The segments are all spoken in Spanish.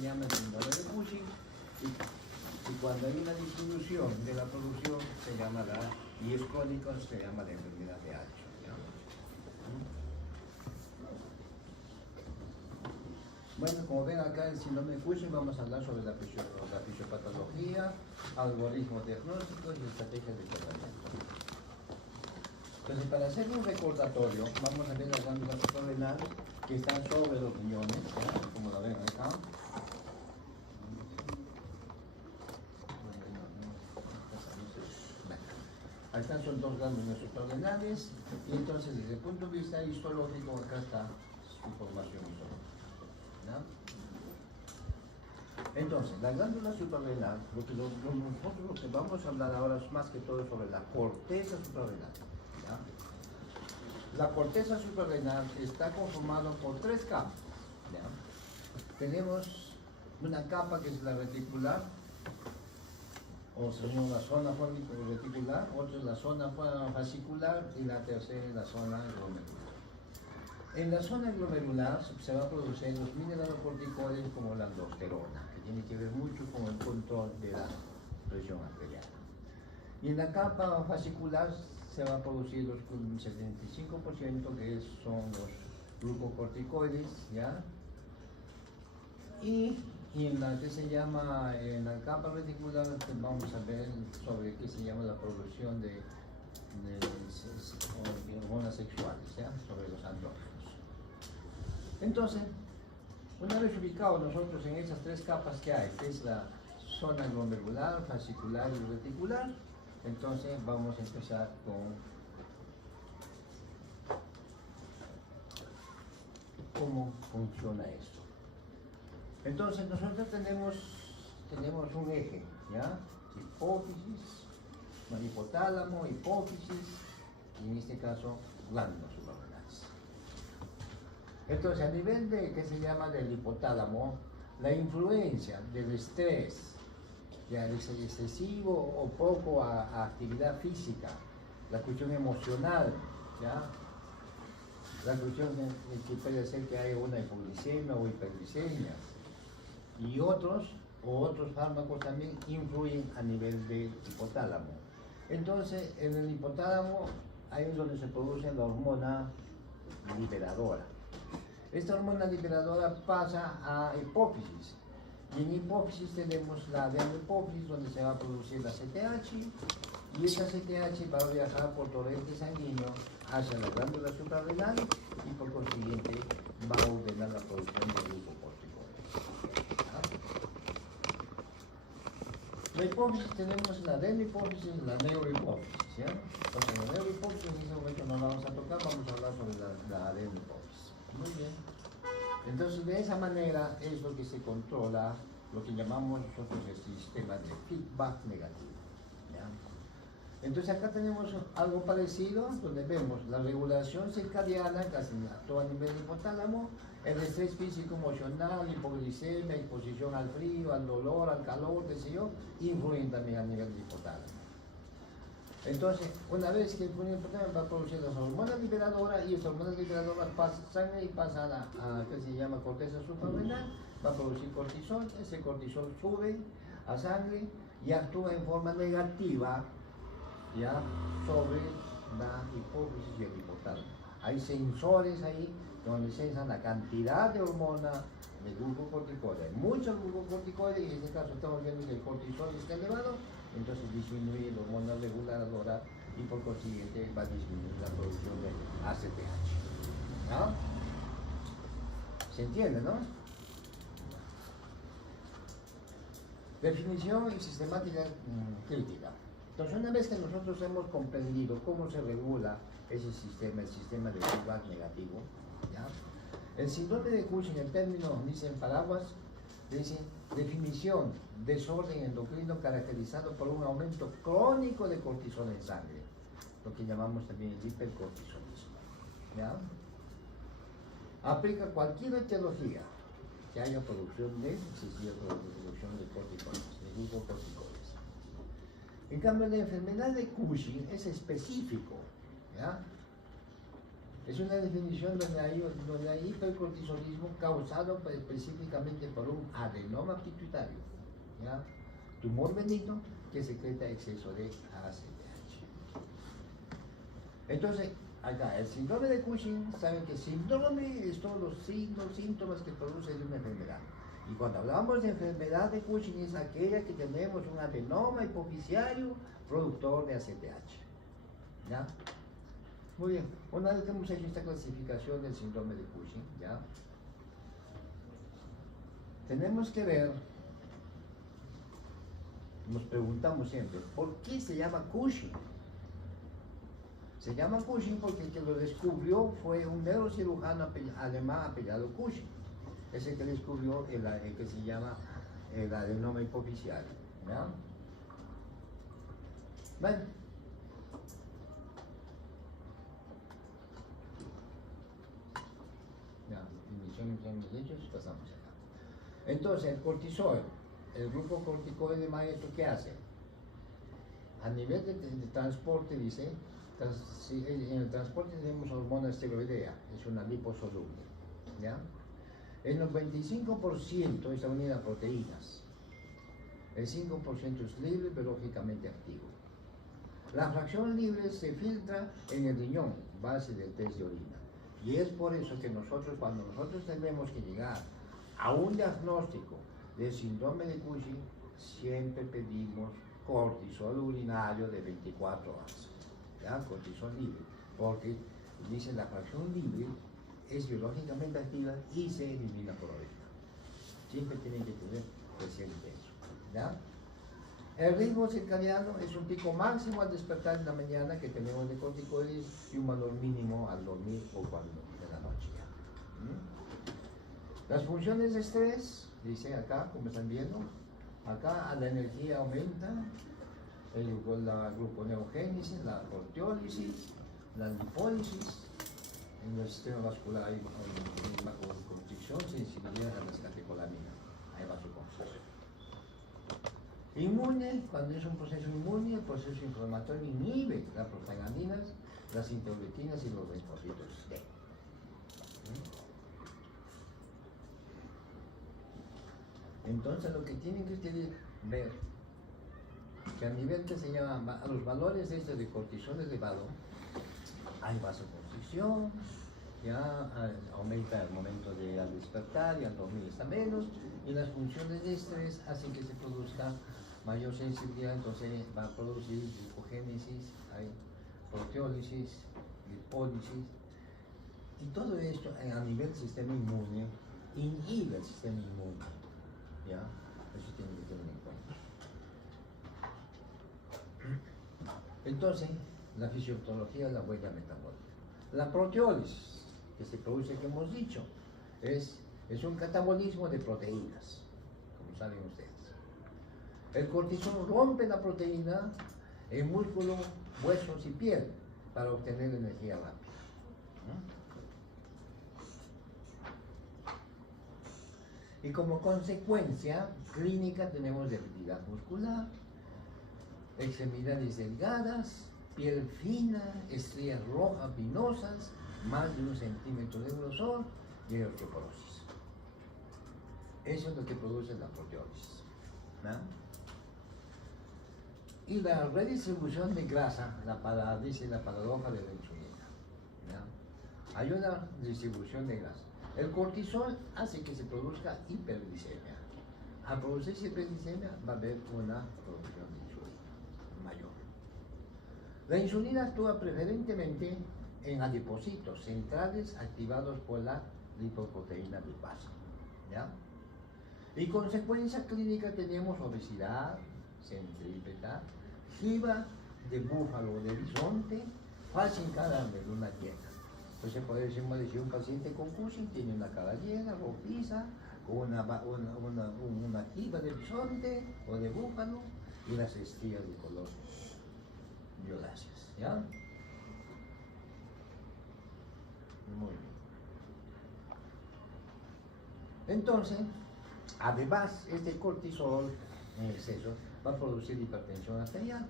se llama el síndrome de Cushing, y cuando hay una disminución de la producción se llama y es crónico, se llama la enfermedad de Addison, ¿ya? Bueno, como ven acá el síndrome de Cushing, vamos a hablar sobre la fisiopatología, algoritmos diagnósticos y estrategias de tratamiento. Entonces, para hacer un recordatorio, vamos a ver las glándulas suprarrenales que están sobre los riñones, ¿ya? Como la ven acá. Acá son dos glándulas suprarrenales y entonces desde el punto de vista histológico acá está su formación histológica. Entonces, la glándula suprarrenal, nosotros lo que vamos a hablar ahora es más que todo sobre la corteza suprarrenal. ¿Ya? La corteza suprarrenal está conformada por tres capas. ¿Ya? Tenemos una capa que es la reticular, o según la zona reticular, otra es la zona fascicular y la tercera es la zona glomerular. En la zona glomerular se va a producir los mineralocorticoides como la aldosterona, que tiene que ver mucho con el control de la presión arterial. Y en la capa fascicular se va a producir los 75% que son los glucocorticoides, ¿ya? Y en la que se llama, en la capa reticular, vamos a ver sobre qué se llama la producción de hormonas sexuales, ¿ya? Sobre los andrógenos. Entonces, una vez ubicados nosotros en esas tres capas que hay, que es la zona glomerular, fascicular y reticular, entonces vamos a empezar con cómo funciona esto. Entonces nosotros tenemos un eje, ¿ya? Hipófisis, hipotálamo, hipófisis, y en este caso glándulas suprarrenales. Entonces, a nivel de, que se llama del hipotálamo, la influencia del estrés, ya el excesivo o poco a actividad física, la cuestión emocional, ¿ya? La cuestión que puede ser que haya una hipoglicemia o hiperglicemia, y otros fármacos también influyen a nivel del hipotálamo. Entonces, en el hipotálamo, ahí es donde se produce la hormona liberadora. Esta hormona liberadora pasa a hipófisis, y en hipófisis tenemos la adenohipófisis, donde se va a producir la CTH, y esa CTH va a viajar por torrente sanguíneo hacia la glándula suprarrenal y por consiguiente va a ordenar la producción de glucocorticoides. La hipófisis tenemos la adenohipófisis y la neurohipófisis, ¿ya? Entonces, la neurohipófisis en este momento no la vamos a tocar, vamos a hablar sobre la adenohipófisis. Muy bien. Entonces, de esa manera es lo que se controla, lo que llamamos nosotros el sistema de feedback negativo, ¿ya? Entonces, acá tenemos algo parecido, donde vemos la regulación circadiana, que actúa a nivel hipotálamo, el estrés físico, emocional, hipoglicemia, exposición al frío, al dolor, al calor, qué sé yo, influyen también a nivel de hipotálamo. Entonces, una vez que influye el hipotálamo, va a producir las hormonas liberadoras, y estas hormonas liberadoras pasan sangre y pasan a que se llama corteza suprarrenal, va a producir cortisol, ese cortisol sube a sangre y actúa en forma negativa, ¿ya? Sobre la hipófisis y el hipotálamo. Hay sensores ahí donde sensan la cantidad de hormona de glucocorticoides. Hay muchos glucocorticoides, y en este caso estamos viendo que el cortisol está elevado, entonces disminuye la hormona reguladora y por consiguiente va a disminuir la producción de ACTH. ¿No? ¿Se entiende, no? Definición y sistemática crítica. Entonces, una vez que nosotros hemos comprendido cómo se regula ese sistema, el sistema de feedback negativo, ¿ya? El síndrome de Cushing, en términos, dicen paraguas, dice definición, desorden endocrino caracterizado por un aumento crónico de cortisol en sangre, lo que llamamos también el hipercortisolismo, ¿ya? Aplica cualquier etiología que haya producción de producción de corticoides, de glucocorticoides. En cambio, la enfermedad de Cushing es específico, ¿ya? Es una definición donde hay hipercortisolismo causado específicamente por un adenoma pituitario, ¿ya? Tumor benigno que secreta exceso de ACTH. Entonces, acá, el síndrome de Cushing, saben que síndrome es todos los signos, síntomas que produce de una enfermedad. Y cuando hablamos de enfermedad de Cushing es aquella que tenemos un adenoma hipofisiario productor de ACTH. ¿Ya? Muy bien, una vez que hemos hecho esta clasificación del síndrome de Cushing, ¿ya? Tenemos que ver, nos preguntamos siempre, ¿por qué se llama Cushing? Se llama Cushing porque el que lo descubrió fue un neurocirujano alemán apellidado Cushing. Es el que descubrió el que se llama el adenoma hipofisiario. ¿Ya? Bueno. Ya, definición de hechos, pasamos acá. Entonces, el cortisol, el grupo corticoide maestro, ¿qué hace? A nivel de transporte, dice, en el transporte tenemos hormona esteroidea, es una liposoluble, ¿ya? El 95% está unida a proteínas, el 5% es libre, biológicamente activo. La fracción libre se filtra en el riñón, base del test de orina. Y es por eso que cuando nosotros tenemos que llegar a un diagnóstico de síndrome de Cushing, siempre pedimos cortisol urinario de 24 horas. ¿Ya? Cortisol libre, porque dice la fracción libre es biológicamente activa y se elimina por orina. Siempre tienen que tener presente eso. ¿Ya? El ritmo circadiano es un pico máximo al despertar en la mañana que tenemos de corticoides y un valor mínimo al dormir o cuando en la noche. Las funciones de estrés, dice acá, como están viendo, acá la energía aumenta, la gluconeogénesis, la proteólisis, la lipólisis, en el sistema vascular hay vasoconstricción, sensibilidad a las catecolaminas, hay vasoconstricción. Inmune, cuando es un proceso inmune, el proceso inflamatorio inhibe las prostaglandinas, las interleuquinas y los linfocitos T. Entonces lo que tienen que ustedes ver, que a nivel que se llama, a los valores de cortisol elevado, hay vasoconstricción, ya aumenta el momento de al despertar y al dormir está menos, y las funciones de estrés hacen que se produzca mayor sensibilidad, entonces va a producir glucogénesis, hay proteólisis, lipólisis, y todo esto a nivel del sistema inmune inhibe el sistema inmune, ¿ya? Eso tiene que tener en cuenta. Entonces, la fisiopatología es la huella metabólica. La proteólisis, que se produce, que hemos dicho, es un catabolismo de proteínas, como saben ustedes. El cortisol rompe la proteína en músculo, huesos y piel para obtener energía rápida. Y como consecuencia clínica tenemos debilidad muscular, extremidades delgadas, piel fina, estrías rojas vinosas, más de 1 centímetro de grosor y osteoporosis. Eso es lo que produce la proteólisis, ¿no? Y la redistribución de grasa, dice la paradoja de la insulina, ¿no? Hay una distribución de grasa. El cortisol hace que se produzca hiperglicemia. Al producirse hiperglicemia va a haber una producción de insulina mayor. La insulina actúa preferentemente en adipocitos centrales activados por la lipoproteína lipasa, ¿ya? Y consecuencia clínica tenemos obesidad, centrípeta, jiba de búfalo o de bisonte, fácil cara de una dieta. Entonces podemos decir un paciente con Cushing tiene una cara llena, rojiza, con una jiba de bisonte o de búfalo y las estrías de color violáceas, ¿ya? Muy bien. Entonces, además, este cortisol en exceso va a producir hipertensión arterial.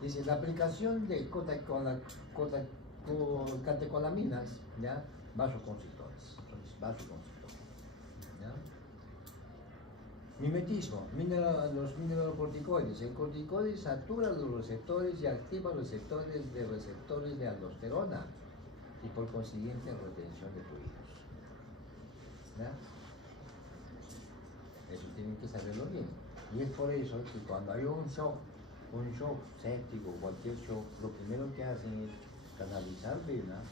Dice, la aplicación de por catecolaminas, ¿ya? Vasoconstrictores. Entonces, vasoconstrictores. ¿Ya? Mimetismo, los mineralocorticoides. El corticoide satura los receptores y activa los receptores de aldosterona y por consiguiente retención de fluidos. ¿Ya? Eso tienen que saberlo bien. Y es por eso que cuando hay un shock séptico, cualquier shock, lo primero que hacen es canalizar vena,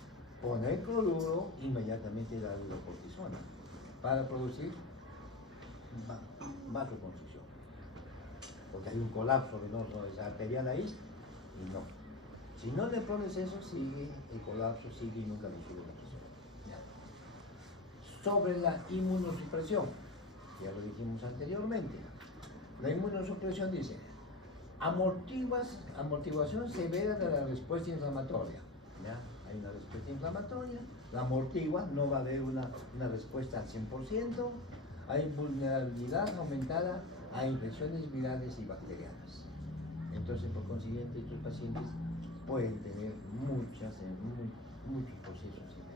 poner cloruro, inmediatamente dar hidrocortisona para producir vasoconstricción. Porque hay un colapso venoso arterial ahí y no. Si no le pones eso, sigue, el colapso sigue y nunca le sube la presión. Sobre la inmunosupresión, ya lo dijimos anteriormente. La inmunosupresión dice, amortiguación severa de la respuesta inflamatoria. ¿Ya? Hay una respuesta inflamatoria, la amortigua, no va a haber una respuesta al 100%, hay vulnerabilidad aumentada a infecciones virales y bacterianas. Entonces, por consiguiente, estos pacientes pueden tener muchos procesos de infección.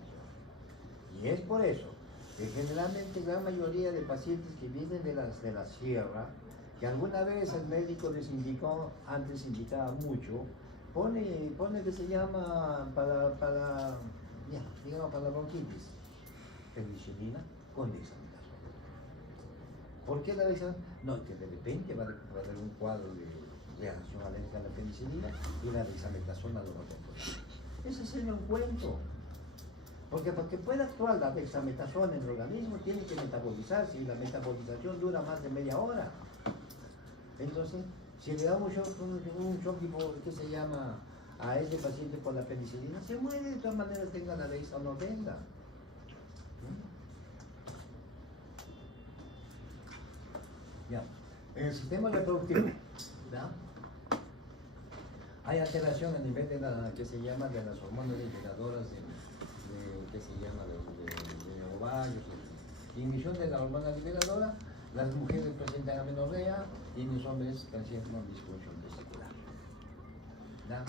Y es por eso que generalmente la mayoría de pacientes que vienen de la sierra, que alguna vez el médico les indicó, antes indicaba mucho, pone que se llama para la bronquitis, penicilina con dexametasona. ¿Por qué la dexametasona? No, que de repente va a haber un cuadro de reacción alérgica a la penicilina y la dexametasona lo va a controlar. Ese sería un cuento. Porque para que pueda actuar la dexametasona en el organismo tiene que metabolizarse y la metabolización dura más de media hora. Entonces, si le damos un shock que se llama a ese paciente por la penicilina, se muere de todas maneras, tenga la dexa o no tenga. Ya. En el sistema reproductivo, ¿ya? Hay alteración a nivel de que se llama de las hormonas liberadoras de ovarios. Inhibición de la hormona liberadora, las mujeres presentan amenorrea y los hombres presentan disfunción testicular. ¿Ya?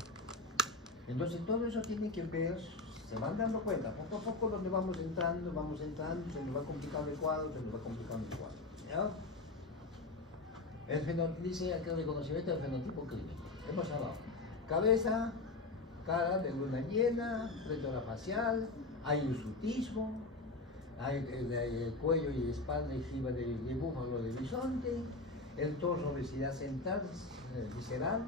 Entonces todo eso tiene que ver, se van dando cuenta, poco a poco donde vamos entrando, se nos va complicando el cuadro, ¿ya? Dice aquí el reconocimiento del fenotipo clínico. Hemos hablado. Cabeza, cara de luna llena, plétora facial, hay hirsutismo, hay el cuello y espalda y jiba de búfalo de bisonte, el torso, obesidad central, visceral,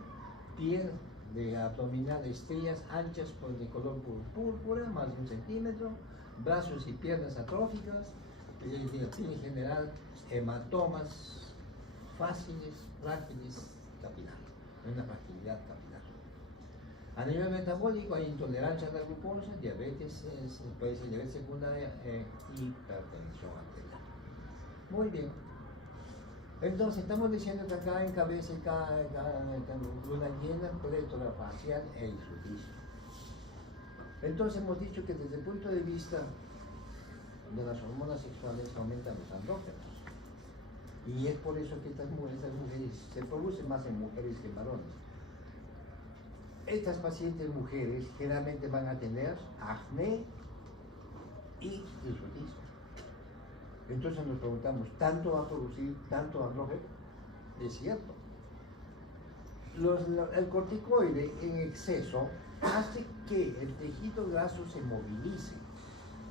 piel de abdominal, estrías anchas de color púrpura, más de 1 centímetro, brazos y piernas atróficas, piel en general, hematomas fáciles, frágiles, capilar, una fragilidad capilar. A nivel metabólico hay intolerancia a la glucosa, diabetes, puede ser diabetes secundaria e hipertensión arterial. Muy bien. Entonces estamos diciendo que acá en cabeza y luna llena, plétora facial e hirsutismo. Entonces hemos dicho que desde el punto de vista de las hormonas sexuales aumentan los andrógenos. Y es por eso que estas mujeres se producen más en mujeres que en varones. Estas pacientes mujeres generalmente van a tener acné y hirsutismo. Entonces nos preguntamos, ¿tanto va a producir tanto andrógeno? Es cierto. El corticoide en exceso hace que el tejido graso se movilice.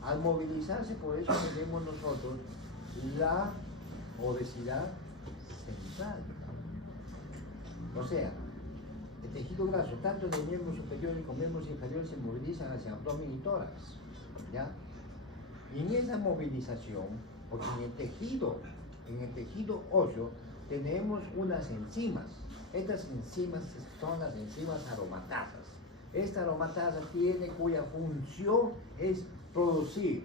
Al movilizarse, por eso tenemos nosotros la obesidad central. O sea, el tejido graso, tanto de miembros superiores como miembros inferiores, se movilizan hacia abdomen y tórax. ¿Ya? Y en esa movilización, porque en el tejido óseo, tenemos unas enzimas. Estas enzimas son las enzimas aromatasas. Esta aromatasa cuya función es producir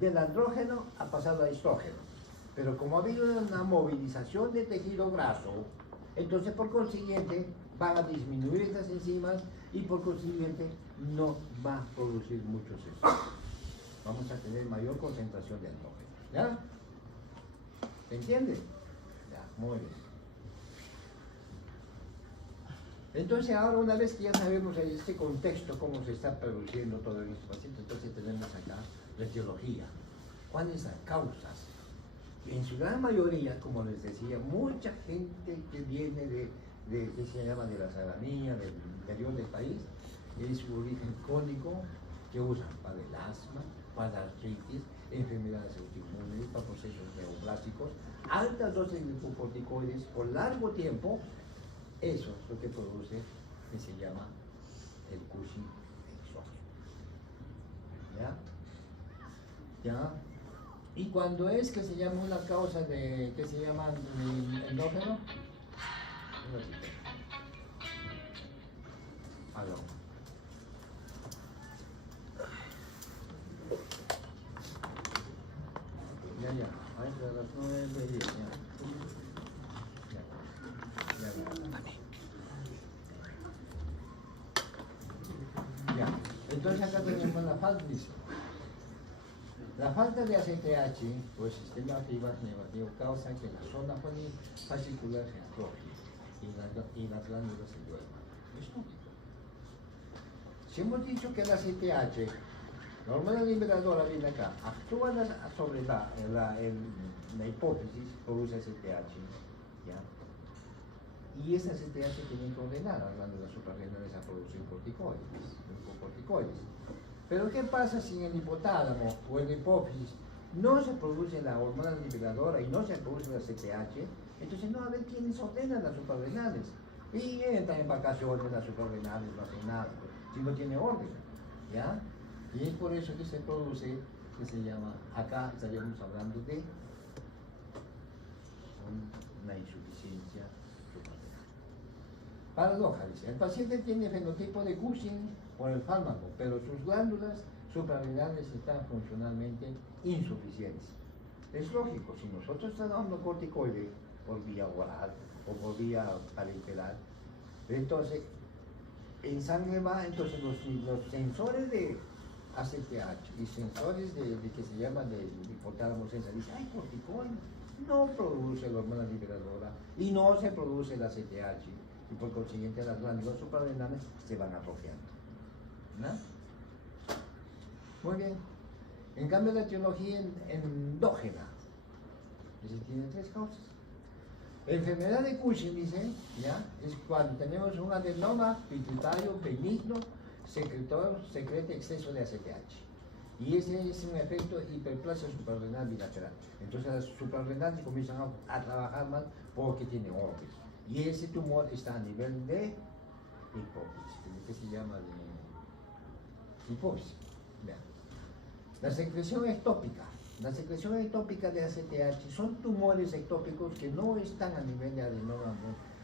del andrógeno a pasar al estrógeno. Pero como ha habido una movilización de tejido graso, entonces por consiguiente van a disminuir estas enzimas y por consiguiente no va a producir muchos estrógenos. Vamos a tener mayor concentración de andrógenos. ¿Ya? ¿Se entiende? Ya, muy bien. Entonces ahora una vez que ya sabemos en este contexto cómo se está produciendo todo en este paciente, entonces tenemos acá la etiología. ¿Cuáles son las causas? En su gran mayoría, como les decía, mucha gente que viene que se llama de la serranía, del interior del país, es su origen crónico, que usan para el asma, para la artritis, enfermedades autoinmunes, para procesos neoplásicos, altas dosis de glucocorticoides por largo tiempo. Eso es lo que produce, que se llama el Cushing exógeno. ¿Ya? ¿Ya? Y cuando es que se llama una causa de, que se llama endógeno, un ratito. Aló. Ya, a eso de las 9:10, ya. Entonces acá tenemos la falta, la falta de ACTH, pues sistema feedback negativo, causa que la zona fascicular se atrofie y las glándulas se duerman. Es lógico. Si hemos dicho que la ACTH, la hormona liberadora, viene acá, actúa sobre la hipófisis, produce ACTH, ¿ya? Y esa ACTH tiene que ordenar a las glándulas suprarrenales a producir glucocorticoides. Pero ¿qué pasa si en el hipotálamo o en la hipófisis no se produce la hormona liberadora y no se produce la ACTH? Entonces no va a haber quienes ordenan las suprarrenales. Y entran en vacaciones las suprarrenales, no hacen nada, si no tiene orden, ¿ya? Y es por eso que se produce, que se llama, acá estaríamos hablando de una insuficiencia suprarrenal. Paradoja, dice, el paciente tiene fenotipo de Cushing por el fármaco, pero sus glándulas suprarrenales están funcionalmente insuficientes. Es lógico, si nosotros estamos dando corticoide por vía oral o por vía parenteral, entonces en sangre va, entonces los sensores de ACTH y sensores de que se llaman de hipotálamo sensor, dice, ay, corticoide, no produce la hormona liberadora y no se produce la ACTH y por consiguiente las glándulas suprarrenales se van atrofiando. ¿No? Muy bien. En cambio, la etiología endógena, tiene tres causas. Enfermedad de Cushing, dice, ¿ya? Es cuando tenemos un adenoma pituitario benigno, secreta exceso de ACTH. Y ese es un efecto hiperplasia suprarrenal bilateral. Entonces las suprarrenales comienzan a trabajar mal porque tiene orden. Y ese tumor está a nivel de hipófisis, que se llama de hipófisis. Vean. La secreción ectópica. La secreción ectópica de ACTH son tumores ectópicos que no están a nivel de adenoma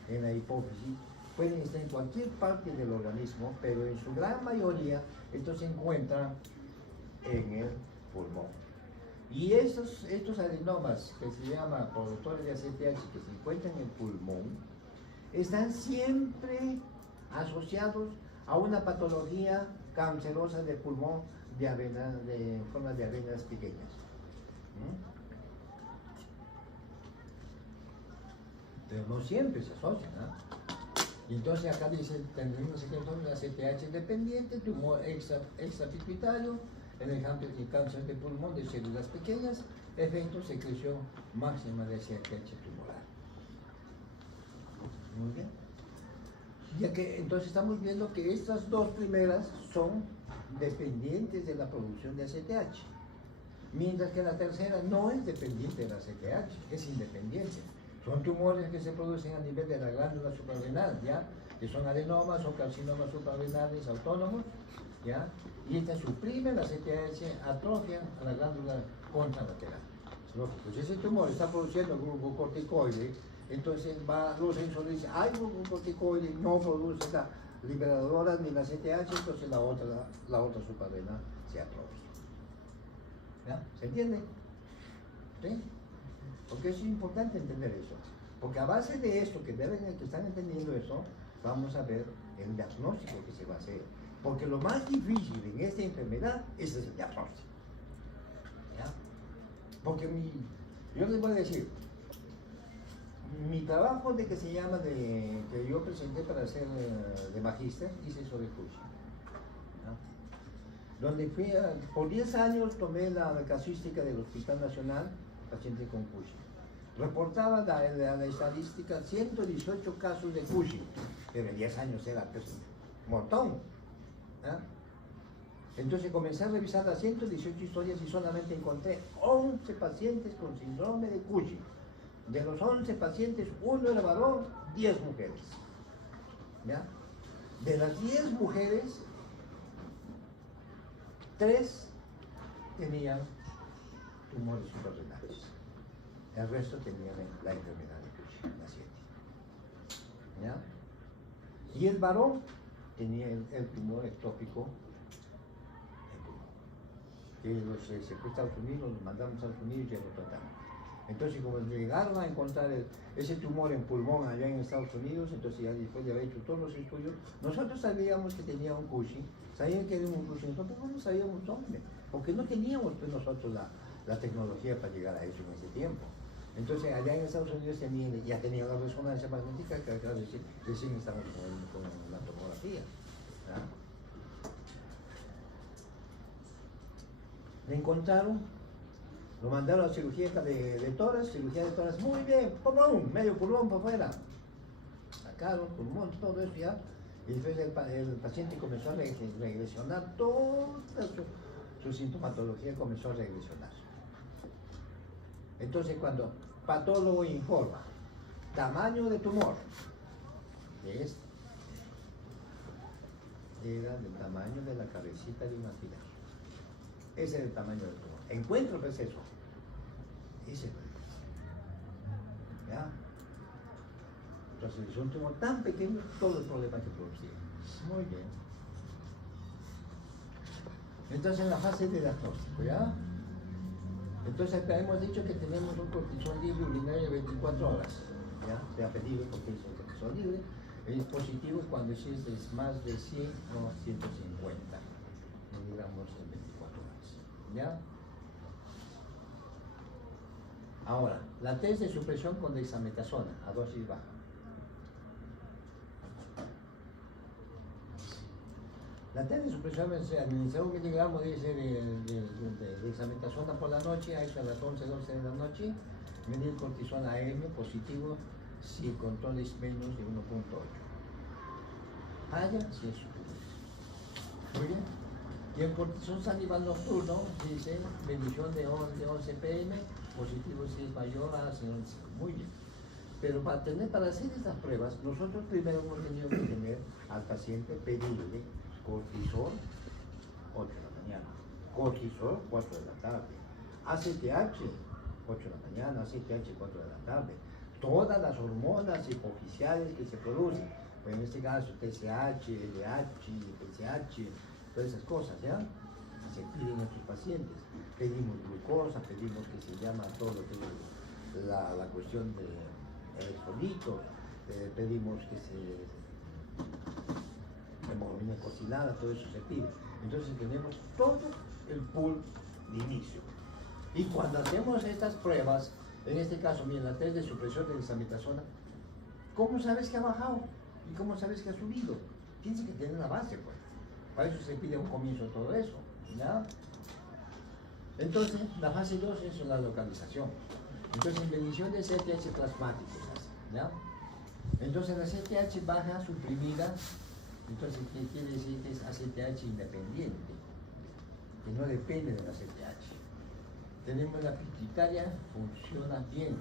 en la hipófisis, pueden estar en cualquier parte del organismo, pero en su gran mayoría estos se encuentran en el pulmón. Y estos adenomas que se llaman productores de ACTH que se encuentran en el pulmón están siempre asociados a una patología cancerosa del pulmón de forma de avenas pequeñas. Pero no siempre se asocian, ¿no? Y entonces acá dice, tendremos que entonces ACTH dependiente, tumor extrapituitario, en el cáncer de pulmón de células pequeñas, efecto secreción máxima de ACTH tumoral. Muy bien. Ya que entonces estamos viendo que estas dos primeras son dependientes de la producción de ACTH, mientras que la tercera no es dependiente de la ACTH, es independiente. Son tumores que se producen a nivel de la glándula suprarrenal, ¿ya? Que son adenomas o carcinomas suprarrenales autónomos, ¿ya? Y estas suprimen la ACTH, atrofian a la glándula contralateral. Lógico, si ese tumor está produciendo glucocorticoide, entonces los sensores dicen, hay glucocorticoide, no produce la liberadora ni la ACTH, entonces la otra suprarrenal se atrofia. ¿Ya? ¿Se entiende? ¿Sí? Porque es importante entender eso. Porque a base de esto, que están entendiendo eso, vamos a ver el diagnóstico que se va a hacer. Porque lo más difícil en esta enfermedad es el diagnóstico. ¿Ya? Porque yo les voy a decir, mi trabajo de que se llama que yo presenté para ser de magíster, hice sobre Cushing, ¿no? Donde fui por 10 años tomé la casuística del Hospital Nacional, paciente con Cushing. Reportaba la estadística 118 casos de Cushing, pero en 10 años era pues, un montón, ¿no? Entonces comencé a revisar las 118 historias y solamente encontré 11 pacientes con síndrome de Cushing. De los 11 pacientes, uno era varón, 10 mujeres. ¿Ya? De las 10 mujeres, 3 tenían tumores suprarrenales. El resto tenían la enfermedad de Cushing, las 7. ¿Ya? Y el varón tenía el tumor ectópico en pulmón. Que se fue a Estados Unidos, lo mandamos a Estados Unidos y ya lo tratamos. Entonces, como llegaron a encontrar ese tumor en pulmón allá en Estados Unidos, entonces ya después de haber hecho todos los estudios, nosotros sabíamos que tenía un Cushing, sabían que era un Cushing, nosotros no sabíamos dónde, porque no teníamos pues, nosotros la tecnología para llegar a eso en ese tiempo. Entonces, allá en Estados Unidos ya tenían la resonancia magnética, que acá recién estamos con la tomografía. ¿Verdad? Le encontraron, lo mandaron a cirugía de tórax, muy bien, pulmón, medio pulmón para afuera. Sacaron pulmón, todo eso ya. Y entonces el paciente comenzó a regresionar, toda su sintomatología comenzó a regresionar. Entonces cuando patólogo informa, tamaño de tumor, de este, era del tamaño de la cabecita de un alfiler. Ese es el tamaño del tumor. Encuentro pues eso. Ese fue. ¿Ya? Entonces es un tumor tan pequeño, todo el problema que producía. Muy bien. Entonces en la fase de diagnóstico, ¿ya? Entonces acá hemos dicho que tenemos un cortisol libre urinario de 24 horas. ¿Ya? Se ha pedido porque es un cortisol libre. Es positivo cuando es más de 100 o 150 miligramos en 24 horas. ¿Ya? Ahora, la test de supresión con dexametasona a dosis baja. La test de supresión administrar 1 miligramo de dexametasona por la noche, a eso a las 11, 12 de la noche, medir cortisol AM positivo si el control es menos de 1.8. Falla si es superior. Muy bien. Y el cortisol salival nocturno dice medición de 11 pm, positivo si es mayor a 0.5. Muy bien. Pero para hacer estas pruebas, nosotros primero hemos tenido que tener al paciente pedirle cortisol 8 de la mañana, cortisol 4 de la tarde, ACTH 8 de la mañana, ACTH 4 de la tarde, todas las hormonas hipoficiales que se producen, pues en este caso TSH, LH, PSH, todas esas cosas, ¿ya? Se piden a nuestros pacientes. Pedimos glucosa, pedimos que se llama todo lo que es la cuestión de electrolitos, pedimos que hemoglobina coagulada, todo eso se pide. Entonces tenemos todo el pool de inicio. Y cuando hacemos estas pruebas, en este caso, miren, la test de supresión de dexametasona, ¿cómo sabes que ha bajado? ¿Y cómo sabes que ha subido? Tienes que tener una base, pues. Para eso se pide un comienzo de todo eso, ¿ya? Entonces, la fase 2 es la localización. Entonces, medición de CTH plasmáticos, ¿ya? Entonces, la CTH baja suprimida, entonces, ¿qué quiere decir? Que es ACTH independiente, que no depende de la CTH. Tenemos la pituitaria, funciona bien,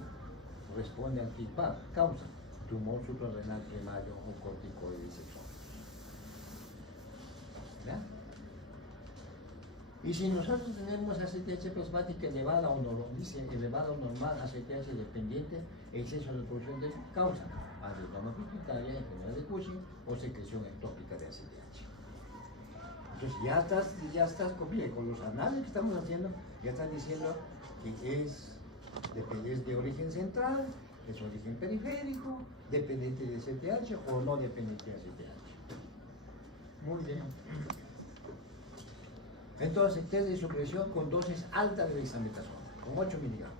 responde al feedback, causa tumor suprarrenal primario o corticoide sexual. ¿Ya? Y si nosotros tenemos ACTH plasmática elevada o normal, ACTH dependiente, exceso de producción de causa adenoma pituitaria, enfermedad de Cushing o secreción ectópica de ACTH. Entonces ya estás con los análisis que estamos haciendo, ya estás diciendo que es de origen central, es origen periférico, dependiente de CTH o no dependiente de CTH. Muy bien. Entonces, test de supresión con dosis altas de dexametasona, con 8 miligramos.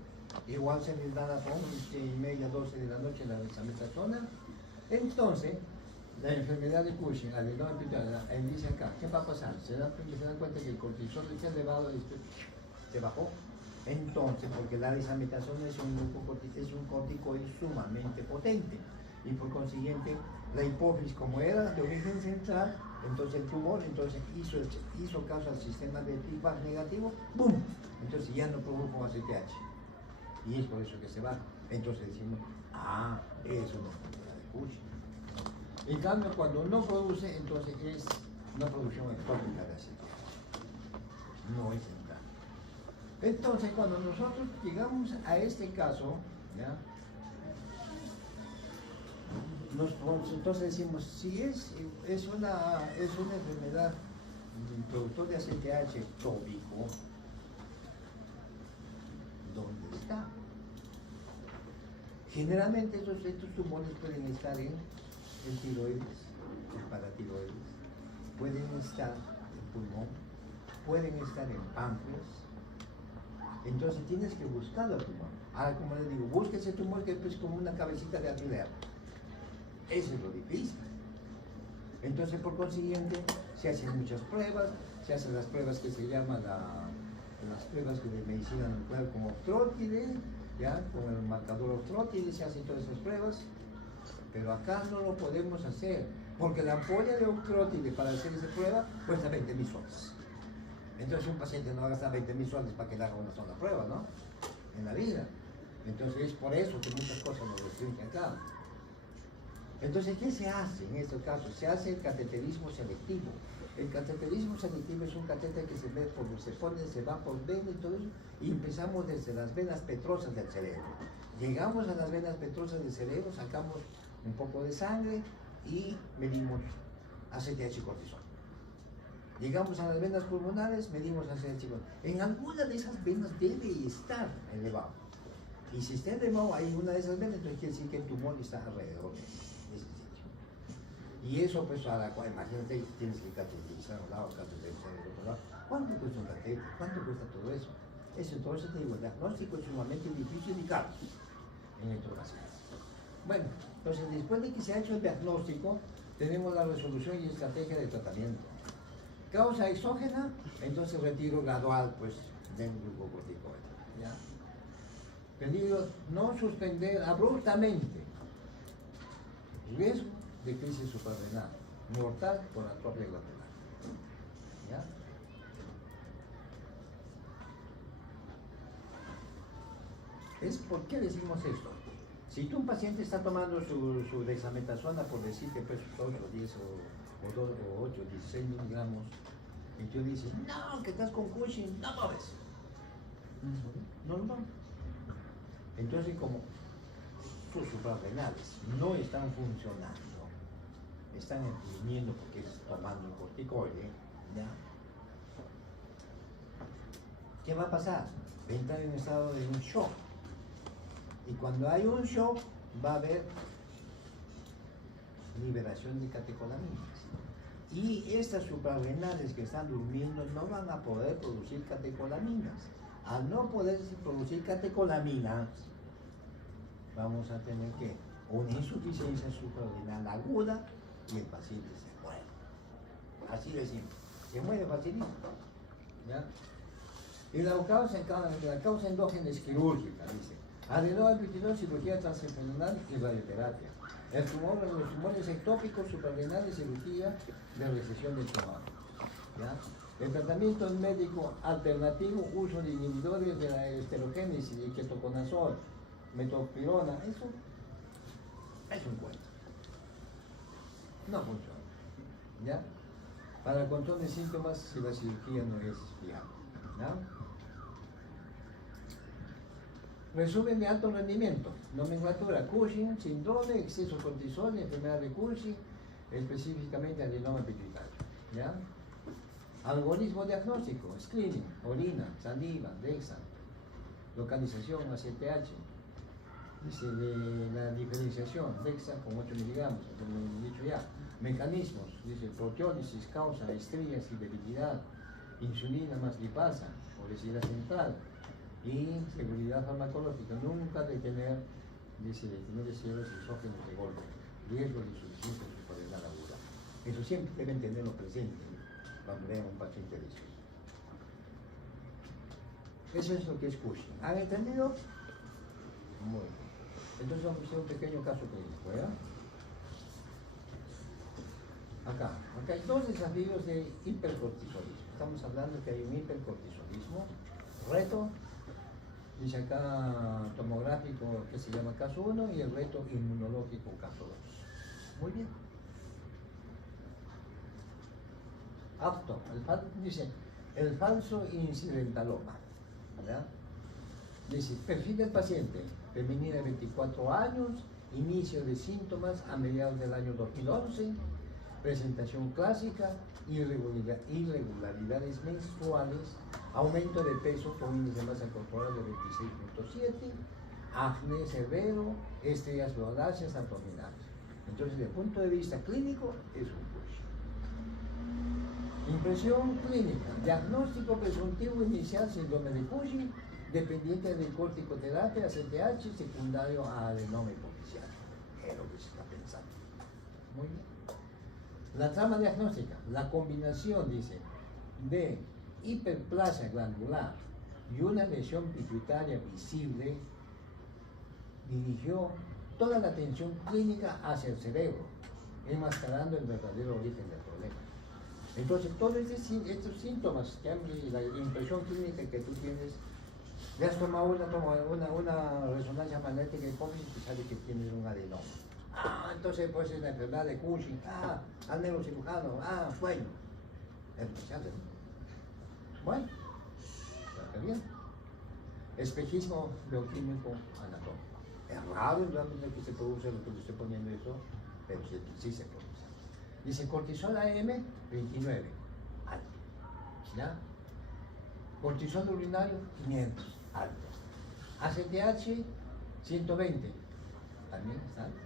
igual se les da a las 11:30, 12 de la noche la dexametasona. Entonces, la enfermedad de Cushing, adenoma pituitaria, él dice acá, ¿qué va a pasar? Se dan cuenta que el cortisol está elevado y se bajó. Entonces, porque la dexametasona es un corticoide sumamente potente y por consiguiente la hipófisis, como era de origen central, entonces el tumor hizo caso al sistema de feedback negativo, ¡boom! Entonces ya no produjo ACTH y es por eso que se baja. Entonces decimos, es una enfermedad de Cushing. En cambio, cuando no produce, entonces es una producción ectópica de ACTH, no es central. Entonces, cuando nosotros llegamos a este caso, ¿ya? Entonces decimos, si es una enfermedad productor de ACTH ectópico, ¿dónde está? Generalmente estos tumores pueden estar en el tiroides, el paratiroides, pueden estar en pulmón, pueden estar en páncreas. Entonces tienes que buscar el tumor. Ahora, como les digo, busca ese tumor que es como una cabecita de alfiler. Eso es lo difícil. Entonces, por consiguiente, se hacen muchas pruebas, se hacen las pruebas que se llaman las pruebas de medicina nuclear con Oftrótide, ¿ya? Con el marcador Oftrótide se hacen todas esas pruebas, pero acá no lo podemos hacer, porque la ampolla de Oftrótide para hacer esa prueba cuesta 20.000 soles. Entonces un paciente no va a gastar 20.000 soles para que le haga una sola prueba, ¿no? En la vida. Entonces es por eso que muchas cosas nos restringen acá. Entonces, ¿qué se hace en estos casos? Se hace el cateterismo selectivo. El cateterismo selectivo es un catéter que se va por vena y todo eso, y empezamos desde las venas petrosas del cerebro. Llegamos a las venas petrosas del cerebro, sacamos un poco de sangre y medimos ACTH y cortisol. Llegamos a las venas pulmonares, medimos ACTH y cortisol. En alguna de esas venas debe estar elevado. Y si está elevado ahí en una de esas venas, entonces quiere decir que el tumor está alrededor de ese sitio. Y eso, pues, imagínate, tienes que cateterizar a un lado, cateterizar al otro lado. ¿Cuánto cuesta un catéter? ¿Cuánto cuesta todo eso? Eso, entonces te digo, el diagnóstico es sumamente difícil y caro en estos casos. Bueno, entonces después de que se ha hecho el diagnóstico, tenemos la resolución y estrategia de tratamiento. Causa exógena, entonces retiro gradual, pues, del glucocorticoide, ¿ya? Peligro, no suspender abruptamente. Riesgo de crisis suprarrenal, mortal por atrofia glandular. ¿Ya? ¿Por qué decimos esto? Si tú, un paciente está tomando su dexametasona, por decirte, pues, 8, 10 o 8, 16 miligramos, y tú dices, no, que estás con Cushing, no tomes. No lo tomes. Entonces, como sus suprarrenales no están funcionando, están viniendo porque están tomando un corticoide, ¿ya? ¿Qué va a pasar? Va a entrar en un estado de un shock. Y cuando hay un shock, va a haber liberación de catecolaminas. Y estas suprarrenales que están durmiendo no van a poder producir catecolaminas. Al no poder producir catecolaminas, vamos a tener que una insuficiencia suprarrenal aguda y el paciente se muere. Así de simple. Se muere facilito. ¿Ya? Y la causa endógena es quirúrgica, dice. Adenoma pituitaria, cirugía transfemoral y radioterapia. Los tumores ectópicos suprarrenales, cirugía de recesión del tumor. ¿Ya? El tratamiento médico alternativo, uso de inhibidores de la esterogénesis, de ketoconazol, metopirona, eso es un cuento. No funciona. ¿Ya? Para el control de síntomas, si la cirugía no es viable. ¿Ya? Resumen de alto rendimiento. Nomenclatura: Cushing, síndrome, exceso de cortisol, enfermedad de Cushing, específicamente adenoma pituitaria. ¿Ya? Algoritmo diagnóstico: screening, orina, saliva, DEXA, localización, ACTH. Dice de la diferenciación, DEXA con 8 miligramos, como he dicho ya. Mecanismos: dice proteólisis, causa estrías y debilidad, insulina más lipasa, obesidad central, Y seguridad farmacológica, nunca de tener, dice, de tener cierres exógenos de golpe, riesgo de insuficiencia suprarrenal aguda. Eso siempre deben tenerlo presente cuando vean a un paciente de esos. Eso es lo que es Cushing. ¿Han entendido? Muy bien. Entonces vamos a hacer un pequeño caso clínico, ¿ya? Acá hay dos desafíos de hipercortisolismo. Estamos hablando que hay un hipercortisolismo. Reto, dice acá tomográfico que se llama caso 1 y el reto inmunológico caso 2. Muy bien. Apto, dice el falso incidentaloma. ¿Verdad? Dice, perfil del paciente, femenina de 24 años, inicio de síntomas a mediados del año 2011, presentación clásica, irregularidades menstruales, aumento de peso con índice de masa corporal de 26.7, acné severo, estrellas violáceas abdominales. Entonces, desde el punto de vista clínico, es un Cushing. Impresión clínica, diagnóstico presuntivo inicial síndrome de Cushing, dependiente de corticoterapia, ACTH, secundario a adenoma hipoficial. Es lo que se está pensando. Muy bien. La trama diagnóstica, la combinación, dice, de hiperplasia glandular y una lesión pituitaria visible dirigió toda la atención clínica hacia el cerebro, enmascarando el verdadero origen del problema. Entonces, todos estos síntomas, que la impresión clínica que tú tienes, le has tomado una resonancia magnética hipófisis y sabes que tienes un adenoma. Entonces pues es la enfermedad de Cushing, al neurocirujano, sueño. Especial, bueno, está bien. Espejismo bioquímico anatómico. Es raro realmente que se produce lo que le estoy poniendo eso, pero sí se produce. Dice cortisol AM 29, alto. ¿Ya? Cortisol urinario 500, alto. ACTH 120, también está alto.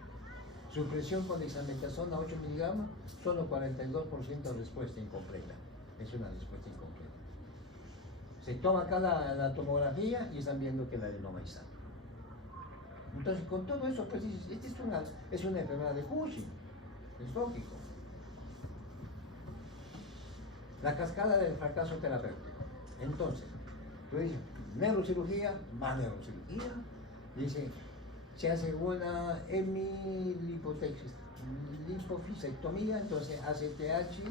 Supresión con dexametasona 8 miligramos, solo 42% de respuesta incompleta. Es una respuesta incompleta. Se toma acá la tomografía y están viendo que el adenoma está. Entonces, con todo eso, pues esta es una enfermedad de Cushing. Es lógico. La cascada del fracaso terapéutico. Entonces, tú dices, neurocirugía, más neurocirugía. Dice, se hace una lipofisectomía, entonces ACTH,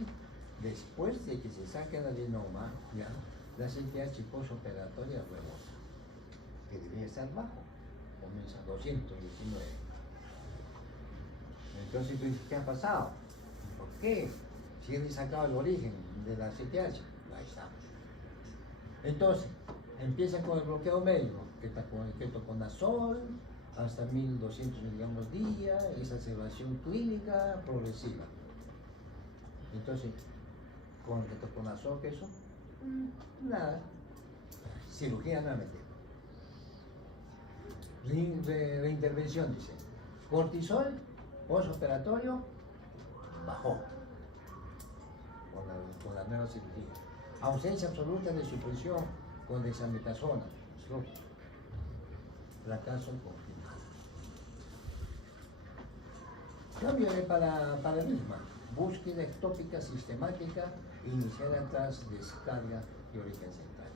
después de que se saque el adenoma, ya, la ACTH postoperatoria rebota, que debería estar bajo, comienza a 219. Entonces tú dices, ¿qué ha pasado? ¿Por qué? Si he sacado el origen de la ACTH, ahí estamos. Entonces, empieza con el bloqueo médico, que está con el ketoconazol, hasta 1200 miligramos día, exacerbación clínica progresiva. Entonces, con ketoconazol, ¿qué eso? Nada. Cirugía nuevamente. Reintervención, dice. Cortisol, postoperatorio, bajó. Con la nueva cirugía. Ausencia absoluta de supresión con dexametasona. Fracaso confirmado. Cambio de paradigma. Búsqueda ectópica sistemática iniciada tras descarga de origen central.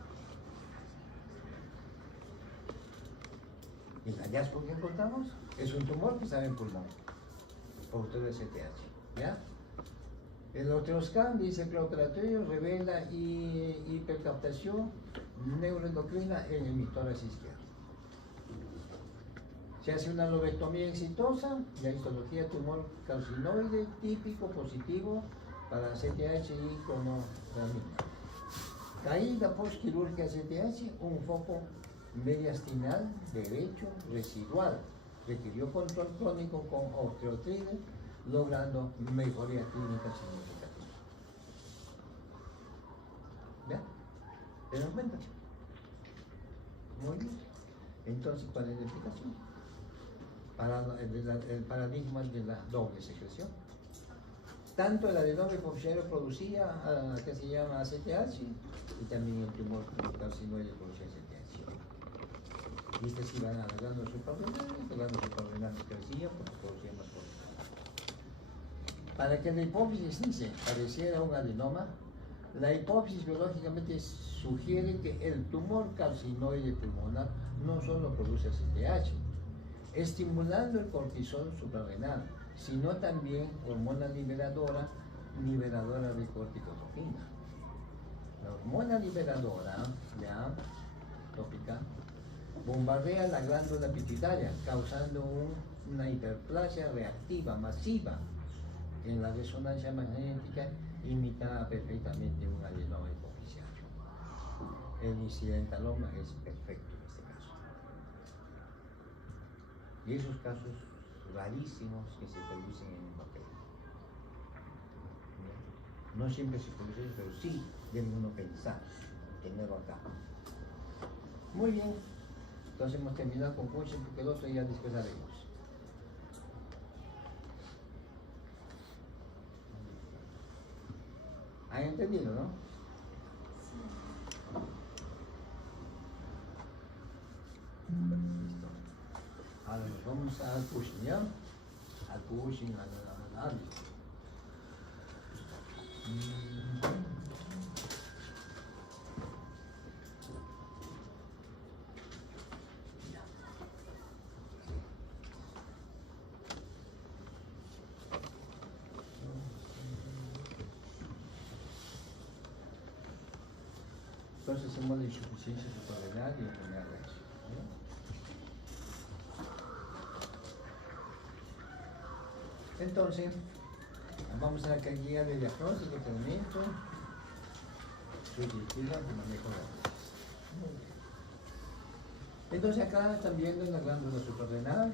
¿El hallazgo que encontramos? Es un tumor que estaba en pulmón, productor de CTH. ¿Ya? El Oteoscan, dice preoperatorio, revela hipercaptación neuroendocrina en el hemitórax izquierdo. Se hace una lobectomía exitosa, la histología tumor carcinoide típico positivo para CTH y conoramina. Caída postquirúrgica CTH, un foco mediastinal derecho residual. Requirió control crónico con osteoartride, logrando mejoría clínica significativa. ¿Ya? ¿Te das cuenta? Muy bien. Entonces, ¿cuál es la explicación? El paradigma de la doble secreción. Tanto el adenoma hipoficiario producía, que se llama ACTH, y también el tumor carcinoide producía ACTH. Y estas iban alargando suprarrenal crecía, por la producía más corta. Para que la hipófisis pareciera un adenoma, la hipófisis biológicamente sugiere que el tumor carcinoide pulmonar no solo produce CTH, estimulando el cortisol suprarrenal, sino también hormona liberadora de corticotropina. La hormona liberadora, ya, tópica, bombardea la glándula pituitaria, causando una hiperplasia reactiva masiva. En la resonancia magnética imita perfectamente un adenoma hipofisiario. El incidentaloma es perfecto en este caso. Y esos casos rarísimos que se producen en un papel. No siempre se producen, pero sí debe uno pensar, tenerlo acá. Muy bien, entonces hemos terminado con Cushing porque el otro ya después haremos. ¿Han entendido, no? Sí. Listo. Ahora nos vamos al Cushing, ¿ya? Al Cushing, al Entonces hacemos la insuficiencia suprarrenal y enfermedad renal. Entonces, vamos a la guía de diagnóstico, tratamiento, subjetiva y manejo de análisis. Entonces acá están viendo la glándula suprarrenal,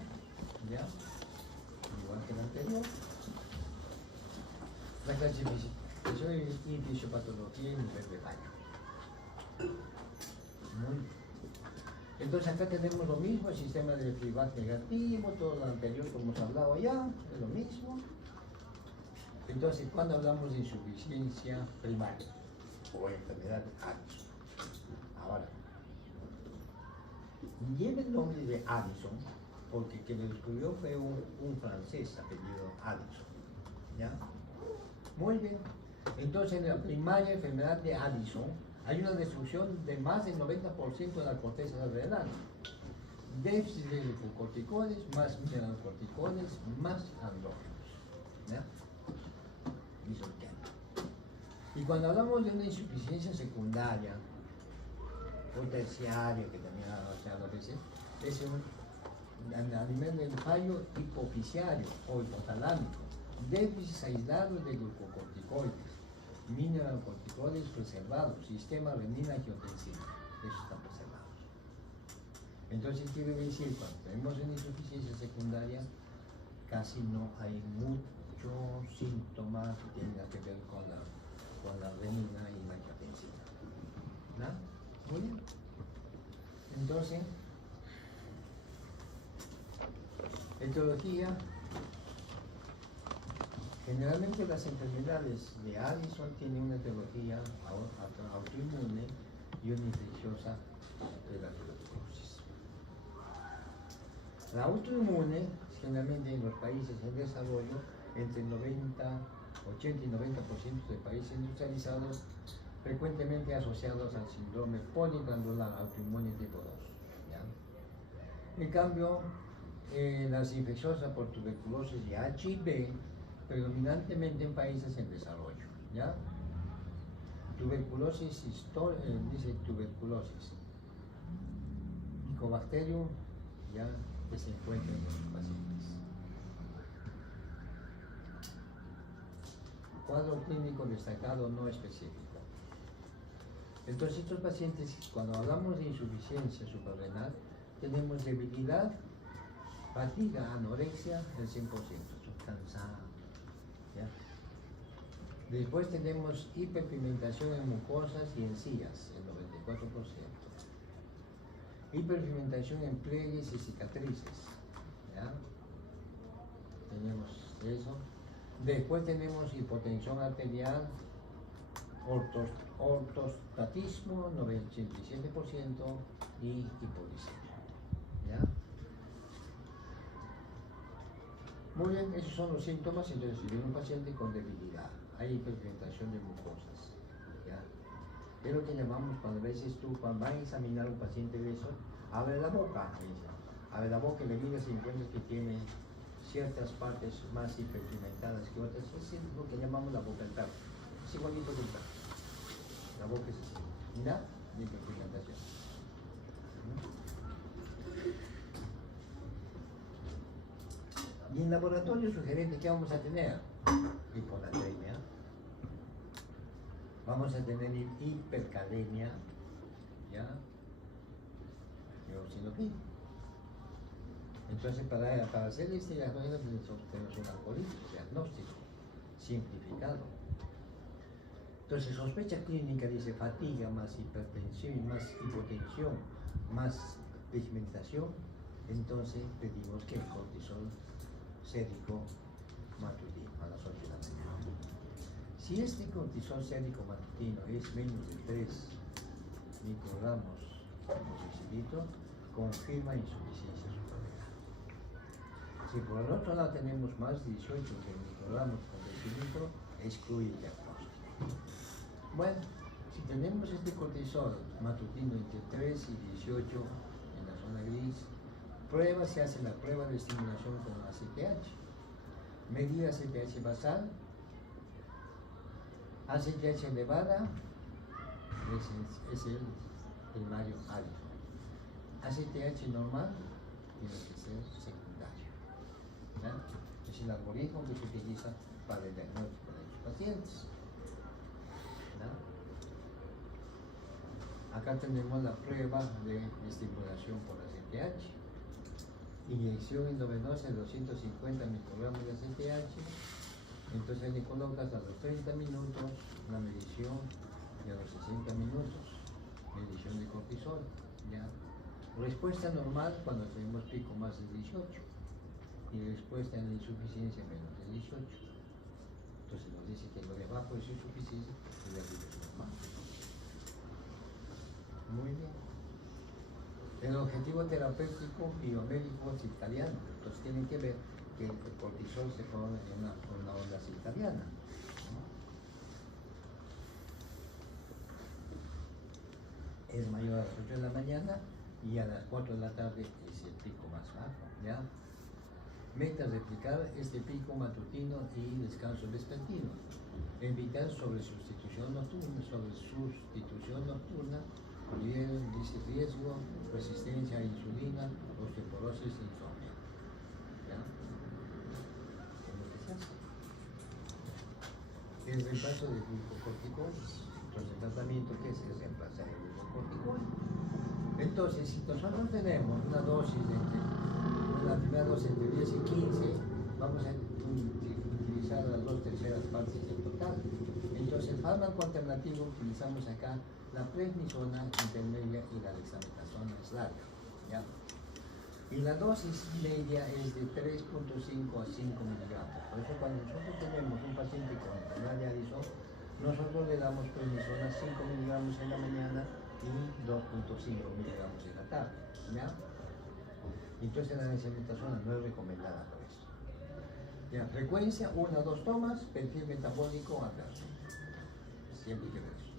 ¿ya? Igual que la anterior. La clasificación y fisiopatología y nivel de daño. Muy bien. Entonces acá tenemos lo mismo, el sistema de feedback negativo, todo lo anterior como hemos hablado ya, es lo mismo. Entonces cuando hablamos de insuficiencia primaria o enfermedad de Addison, ahora, lleva el nombre de Addison porque quien lo descubrió fue un francés apellido Addison, ¿ya? Muy bien. Entonces en la primaria enfermedad de Addison hay una destrucción de más del 90% de la corteza adrenal. Déficit de glucocorticoides, más mineralocorticoides, más andrógenos. ¿Ya? Y cuando hablamos de una insuficiencia secundaria o terciaria, que también se habla a veces, es a nivel del fallo hipofisiario o hipotalámico, déficits aislados de glucocorticoides, mineralocorticoides preservados, sistema renina-angiotensina, esos están preservados. Entonces quiere decir, cuando tenemos una insuficiencia secundaria, casi no hay muchos síntomas que tengan que ver con la renina y la angiotensina. ¿No? Muy bien. Entonces, etiología. Generalmente las enfermedades de Addison tienen una etiología autoinmune y una infecciosa de la tuberculosis. La autoinmune, generalmente en los países en desarrollo, entre 80 y 90% de países industrializados, frecuentemente asociados al síndrome poliglandular autoinmune tipo 2. ¿Ya? En cambio, las infecciosas por tuberculosis y HIV, predominantemente en países en desarrollo, ¿ya? Tuberculosis, dice tuberculosis, Mycobacterium, ya que se encuentra en los pacientes. Cuadro clínico destacado no específico. Entonces estos pacientes, cuando hablamos de insuficiencia suprarrenal, tenemos debilidad, fatiga, anorexia del 100%, cansados. ¿Ya? Después tenemos hiperpigmentación en mucosas y encías, el 94%. Hiperpigmentación en pliegues y cicatrices. ¿Ya? Tenemos eso. Después tenemos hipotensión arterial, ortostatismo, 87% y hipoglicemia. Muy bien, esos son los síntomas. Entonces, si viene un paciente con debilidad, hay hiperpigmentación de mucosas, ¿ya? Es lo que llamamos cuando a veces tú, cuando vas a examinar a un paciente de eso, abre la boca, abre la boca y le miras y encuentras que tiene ciertas partes más hiperpigmentadas que otras. Es lo que llamamos la boca del perro. Es igualito que el perro. La boca es así. Mira, hiperpigmentación. Y en laboratorio sugerente, ¿qué vamos a tener? Hiponatremia. Vamos a tener hipercalemia, ¿ya? Eosinofilia. Entonces, para hacer este diagnóstico tenemos un algoritmo diagnóstico simplificado. Entonces, sospecha clínica dice fatiga más hipertensión, más hipotensión, más pigmentación. Entonces, pedimos que el cortisol sérico matutino a las 8 de la mañana. Si este cortisol sérico matutino es menos de 3 microgramos por decilitro, confirma insuficiencia suprarrenal. Si por el otro lado tenemos más de 18 microgramos por decilitro, excluye el diagnóstico. Bueno, si tenemos este cortisol matutino entre 3 y 18 en la zona gris, se hace la prueba de estimulación con ACTH. Medida ACTH basal, ACTH elevada, es el primario árido. ACTH normal tiene que ser secundario. ¿Ya? Es el algoritmo que se utiliza para el diagnóstico de los pacientes. ¿Ya? Acá tenemos la prueba de estimulación por ACTH. Inyección endovenosa de 250 microgramos de ACTH. Entonces le colocas a los 30 minutos la medición y a los 60 minutos medición de cortisol. ¿Ya? Respuesta normal cuando tenemos pico más de 18 y respuesta en la insuficiencia menos de 18. Entonces nos dice que lo de abajo es insuficiencia y de arriba es normal. Muy bien. El objetivo terapéutico biomédico circadiano. Entonces tienen que ver que el cortisol se pone en una onda circadiana. Es mayor a las 8 de la mañana y a las 4 de la tarde es el pico más bajo. ¿Ya? Meta replicar este pico matutino y descanso vespertino. Evitar sustitución nocturna, dice riesgo, resistencia a insulina, osteoporosis e insomnio. ¿Ya? ¿Cómo se hace? El reemplazo de glucocorticoides. Entonces, el tratamiento que es reemplazar el glucocorticoide. Entonces, si nosotros tenemos una dosis la primera dosis entre 10 y 15, vamos a utilizar las 2/3 partes del total. Entonces, el fármaco alternativo utilizamos acá la prednisona intermedia y la dexametasona es larga. ¿Ya? Y la dosis media es de 3.5 a 5 miligramos. Por eso cuando nosotros tenemos un paciente con enfermedad de Addison, nosotros le damos prednisona 5 miligramos en la mañana y 2.5 miligramos en la tarde. ¿Ya? Entonces la dexametasona no es recomendada por eso. ¿Ya? Frecuencia, 1 o 2 tomas, perfil metabólico adverso. Siempre hay que ver eso.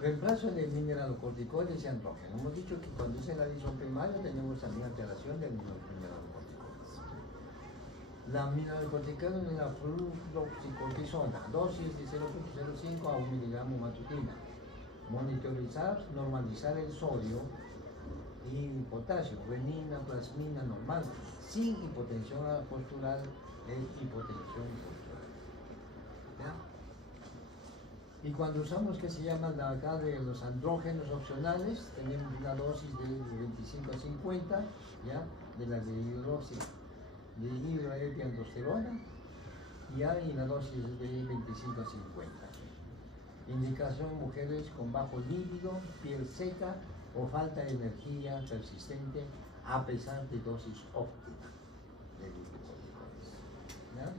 Reemplazo de mineralocorticoides y andrógenos. Hemos dicho que cuando es el Addison primario tenemos también alteración de mineralocorticoides. La mineralocorticoide es la fluoxcortisona, dosis de 0.05 a 1 miligramo matutina. Monitorizar, normalizar el sodio y potasio, renina, plasmina normal, sin hipotensión postural e hipotensión postural. ¿Ya? Y cuando usamos que se llama la acá de los andrógenos opcionales, tenemos una dosis de 25 a 50, ¿ya? De la dihidroepiandrosterona, ya, y la dosis de 25 a 50. Indicación en mujeres con bajo líbido, piel seca o falta de energía persistente a pesar de dosis óptima de glucocorticoides. ¿Ya?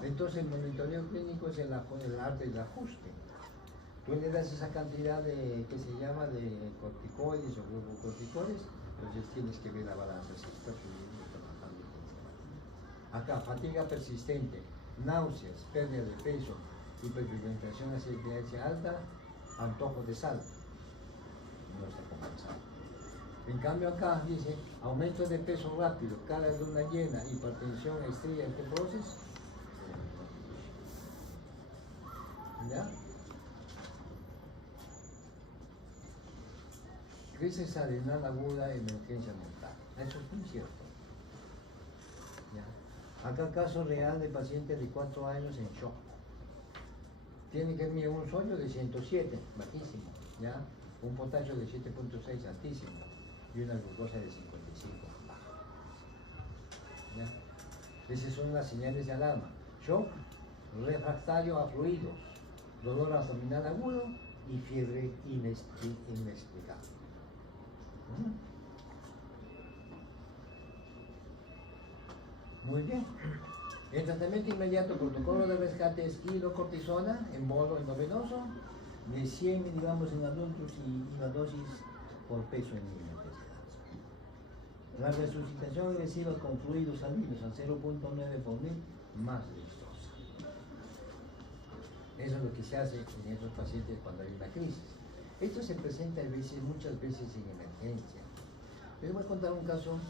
Entonces el monitoreo clínico es el arte del ajuste. Tú le das esa cantidad de, que se llama, de corticoides o glucocorticoides, entonces tienes que ver la balanza, si está subiendo, está bajando. Acá, fatiga persistente, náuseas, pérdida de peso, hiperpigmentación, acidificación alta, antojo de sal, no está compensado. En cambio acá dice, aumento de peso rápido, cara de luna llena, hipertensión, estrella, osteoporosis. ¿Ya? Crisis adrenal aguda, emergencia mental. Eso es muy cierto. ¿Ya? Acá caso real de paciente de 4 años en shock. Tiene que medir un sueño de 107, bajísimo. ¿Ya? Un potasio de 7.6, altísimo. Y una glucosa de 55, bajo. ¿Ya? Esas son las señales de alarma. Shock, refractario a fluidos, dolor abdominal agudo y fiebre inexplicable. Muy bien. El tratamiento inmediato, protocolo de rescate es hidrocortisona en bolo endovenoso de 100 miligramos en adultos y la dosis por peso en niños. La resucitación agresiva con fluidos sanguíneos a 0.9 por mil, más vistosa. Eso es lo que se hace en estos pacientes cuando hay una crisis. Esto se presenta muchas veces en emergencia. Les voy a contar un caso.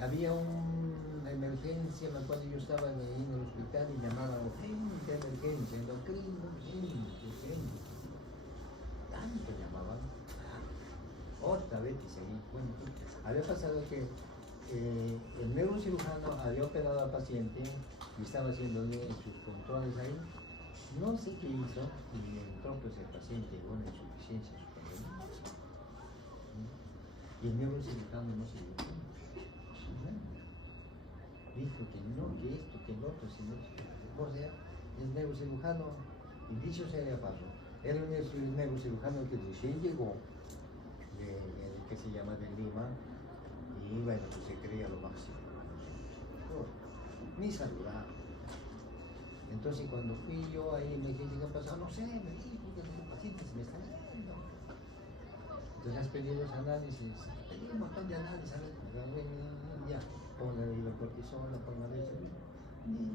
Había una emergencia en la cual yo estaba en el hospital y llamaban urgente, emergencia, endocrino, urgente. Tanto llamaban. Otra vez y seguí. Bueno, había pasado que el neurocirujano había operado al paciente y estaba haciéndole sus controles ahí. No sé qué hizo y entró pues el paciente con insuficiencia suprarrenal. Y el neurocirujano no se dio cuenta. Dijo que no, que esto, que el otro, si no, o sea, el neurocirujano, y dicho sea de paso, era un neurocirujano que recién llegó, que se llama de Lima, y bueno, pues se creía lo máximo. Ni saludaba. Entonces cuando fui yo ahí me dije, ¿qué ha pasado? No sé, me dijo que el paciente se me está yendo. Entonces has pedido los análisis, pedí un montón de análisis, ya, pon la hidrocortisona, pon la leche,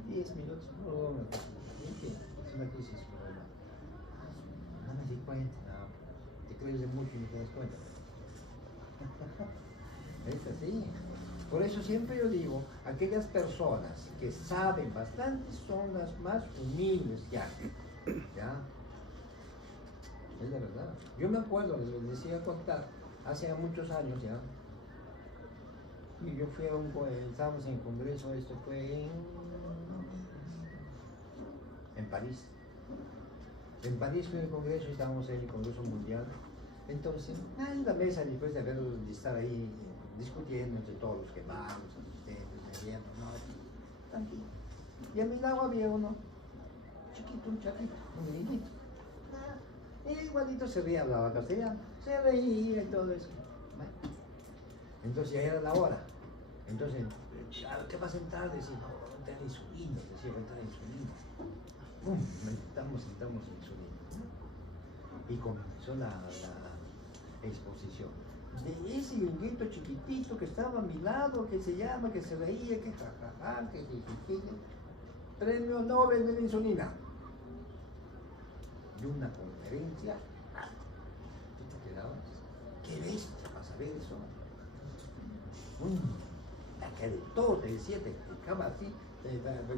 10 minutos, no, es una crisis normal. No me di cuenta, no, te crees de mucho y no te das cuenta. Es así. Por eso siempre yo digo, aquellas personas que saben bastante son las más humildes ya. ¿Ya? Es la verdad. Yo me acuerdo, les decía contar, hace muchos años ya, y yo fui a estábamos en congreso, esto fue en París. En París fue el congreso y estábamos en el congreso mundial. Entonces, en la mesa, después de estar ahí discutiendo entre todos los que van, los asistentes, medianos, no, tranquilo. Y a mi lado había uno, chiquito, un chatito, un niñito. Igualito se reía, hablaba castellano, se reía y todo eso. Bueno, entonces ya era la hora. Entonces, ¿qué vas a entrar? Decía, no, entra insulina, decía, entrar insulina. ¡Pum! Sentamos insulina. Y comenzó la exposición. De ese yunguito chiquitito que estaba a mi lado, que se llama, que se reía, que jajaja, que jijiji, premio Nobel de la insulina. Y una conferencia, ¿tú te quedabas? ¿Qué bestia para saber eso? La que de todo te decía, te explicaba así,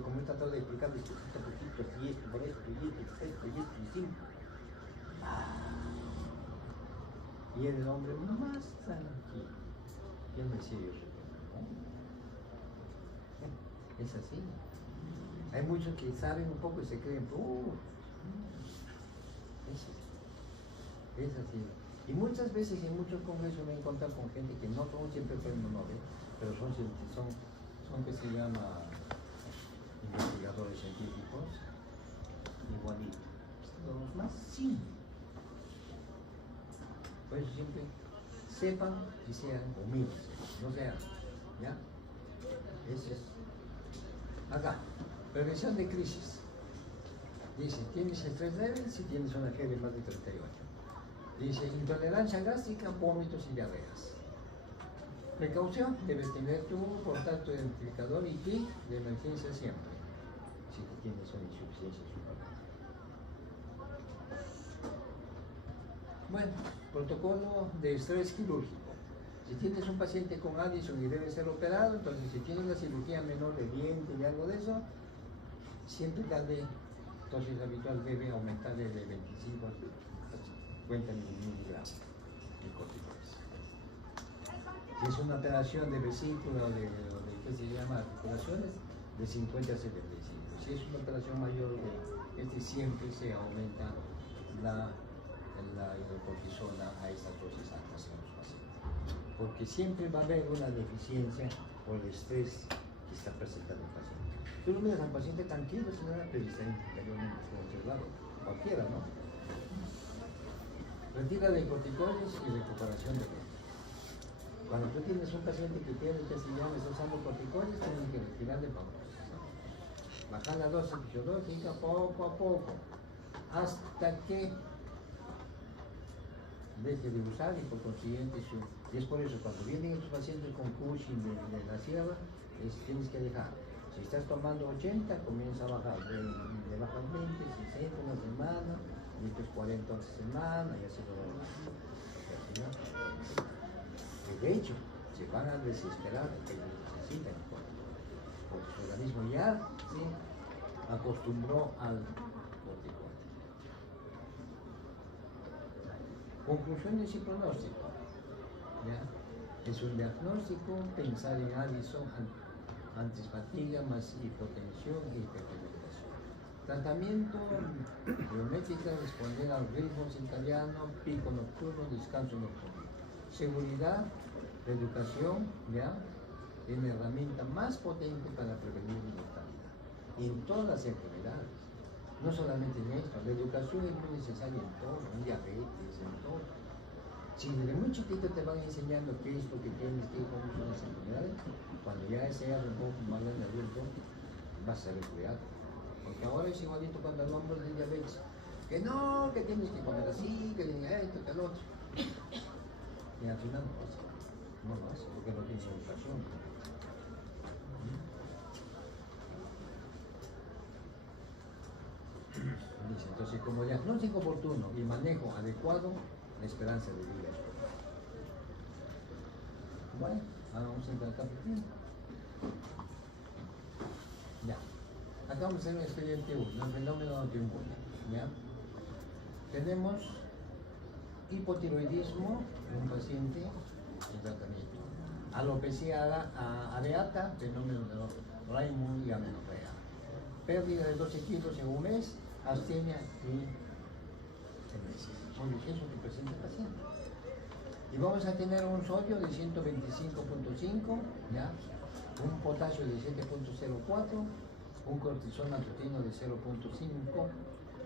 como he tratado de explicar, de poquito, así, esto, por esto, y esto, y era el hombre más tranquilo. Y él me decía, yo soy es así. Hay muchos que saben un poco y se creen, es así. Y muchas veces en muchos congresos me he encontrado con gente que no son siempre premios Nobel, pero son que se llama investigadores científicos, igualitos. Los más simples. Por eso siempre sepan y sean humildes, no sean, ¿ya? Eso es. Acá, prevención de crisis. Dice, tienes estrés leve si tienes una fiebre más de 38. Dice, intolerancia gástrica, vómitos y diarreas. Precaución, debes tener tu portátil identificador y kit de emergencia siempre, si tienes una insuficiencia suprarrenal. Bueno, protocolo de estrés quirúrgico. Si tienes un paciente con Addison y debe ser operado, entonces si tienes una cirugía menor de diente y algo de eso, siempre darle dosis habitual, debe aumentarle de 25 a 50 miligramos de corticoides. Si es una operación de vesícula o de ¿qué se llama? Articulaciones, de 50 a 75. Si es una operación mayor, siempre se aumenta la cortisona a estas dosis altas en los pacientes. Porque siempre va a haber una deficiencia por el estrés que está presentando el paciente. Tú lo miras al paciente tranquilo, señora, pero está interiormente observado. Cualquiera, ¿no? Retira de corticoides y recuperación de dolor. Cuando tú tienes un paciente que tiene intestinal, está usando corticoides, tienes que retirarle para bajar la dosis fisiológica poco a poco, hasta que deje de usar y por consiguiente y es por eso cuando vienen los pacientes con Cushing de la sierra, tienes que dejar. Si estás tomando 80, comienza a bajar, le bajas 20, 60 una semana, después 40 otra semana y así todo. De hecho, se van a desesperar porque necesitan porque su organismo ya se acostumbró al corticoide. Conclusiones y pronóstico. ¿Ya? Es un diagnóstico, pensar en Addison, antifatiga más hipotensión e hiperpigmentación. Tratamiento, biométrica, responder al ritmo circadiano, pico nocturno, descanso nocturno. Seguridad, educación, ¿ya? Es la herramienta más potente para prevenir la mortalidad en todas las enfermedades, no solamente en esto. La educación es muy necesaria en todo, en diabetes, en todo. Si desde muy chiquito te van enseñando qué es lo que tienes, qué son las enfermedades, cuando ya seas un poco más grande adulto, vas a saber cuidado. Porque ahora es igualito cuando hablamos de diabetes, que no, que tienes que comer así, que tienes esto, que lo otro. Y al final no lo hace, porque no tienes educación. Dice, entonces, como diagnóstico oportuno y manejo adecuado, la esperanza de vida es corta. Bueno, ahora vamos a entrar acá. Ya. Acá vamos a hacer un expediente 1, el fenómeno autoinmune. ¿Ya? Tenemos hipotiroidismo en un paciente en tratamiento. Alopecia areata, fenómeno de Raymond y amenorrea. Pérdida de 12 kilos en un mes, astenia y emesis. Son los que presenta el paciente. Y vamos a tener un sodio de 125.5, ¿ya? Un potasio de 7.04, un cortisol matutino de 0.5,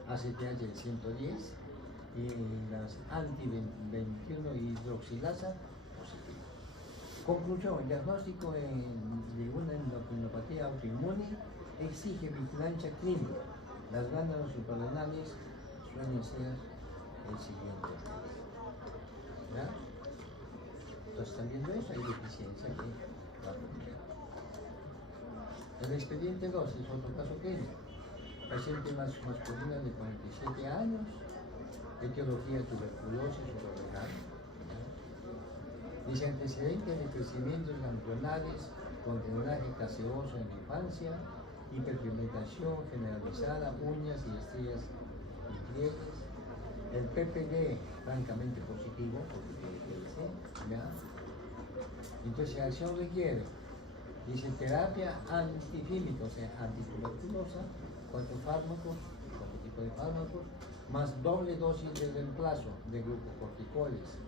ACTH de 110 y las anti-21 hidroxilasa positiva. Conclusión, el diagnóstico de una endocrinopatía autoinmune exige vigilancia clínica. Las glándulas suprarrenales suelen ser el siguiente. ¿Ya? Entonces, están viendo eso, hay deficiencia que va a ocurrir. El expediente 2 es otro caso clínico. Paciente masculina de 47 años, etiología tuberculosis suprarrenal. Dice antecedentes de crecimientos ganglionares con drenaje gaseoso en la infancia, hiperpigmentación generalizada, uñas y estrías y pliegues. El PPD francamente positivo, porque tiene que ser, ¿ya? Entonces, la acción requiere, dice, terapia antifímica, o sea, antituberculosa, 4 fármacos, 4 tipos de fármacos, más doble dosis de reemplazo de glucocorticoides.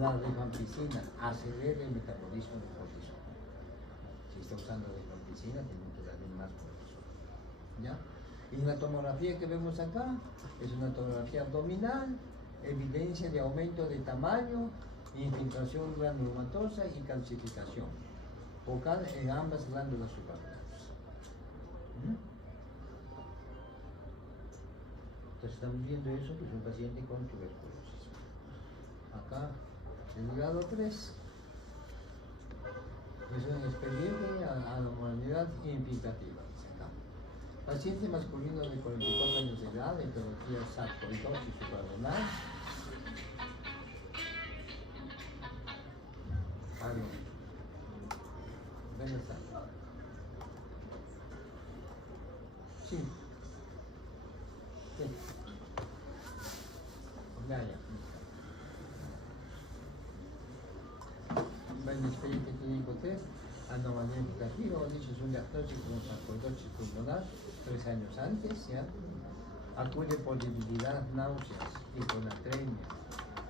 La rifampicina acelera el metabolismo del cortisol. Si está usando rifampicina, tenemos que darle más cortisol. ¿Ya? Y la tomografía que vemos acá es una tomografía abdominal, evidencia de aumento de tamaño, infiltración granulomatosa y calcificación focal en ambas glándulas suprarrenales. Entonces estamos viendo eso, que es un paciente con tuberculosis. Acá, el grado 3 es un expediente a la humanidad infiltrativa. Acá. Paciente masculino de 44 años de edad, etiología sarcoidosis suprarrenal. ¿Dónde está? Sí. Sí. Ya. El expediente clínico 3, anomalía infiltrativa, o dicho, es un diagnóstico con sarcoidosis pulmonar 3 años antes, ¿ya? Acude por debilidad, náuseas, hiponatremia,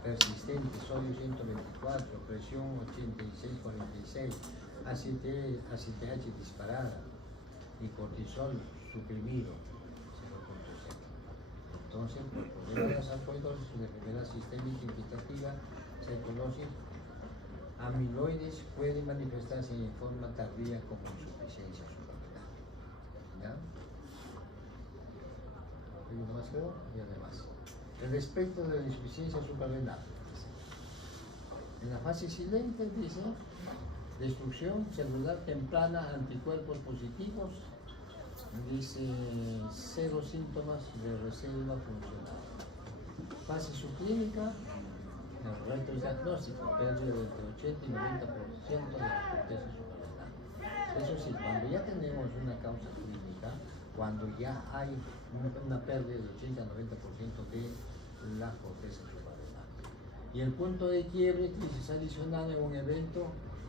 persistente, sodio 124, presión 86-46, ACTH disparada y cortisol suprimido 0.0. Entonces, por problema de la sarcoidosis, una enfermedad sistémica infiltrativa, sarcoidosis, amiloides puede manifestarse en forma tardía como insuficiencia suprarrenal. ¿Ya? Más creo, y además. El espectro de la insuficiencia suprarrenal. En la fase silente dice destrucción celular temprana, anticuerpos positivos, dice 0 síntomas de reserva funcional. Fase subclínica, el reto diagnóstico, pérdida de entre 80 y 90% de la corteza suprarrenal. Eso sí, cuando ya tenemos una causa clínica, cuando ya hay una pérdida de 80 a 90% de la corteza suprarrenal. Y el punto de quiebre, crisis adicional en un evento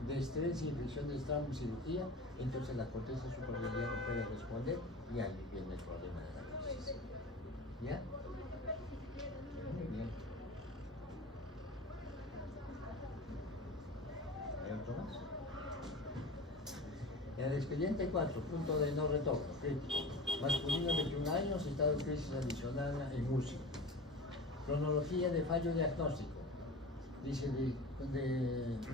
de estrés, infección de estramo y cirugía, entonces la corteza suprarrenal no puede responder y ahí viene el problema de la crisis. ¿Ya? Muy bien. ¿Hay otro más? En el expediente 4, punto de no retorno, crítico. Masculino de 21 años, estado de crisis adicional en UCI. Cronología de fallo diagnóstico. Dice de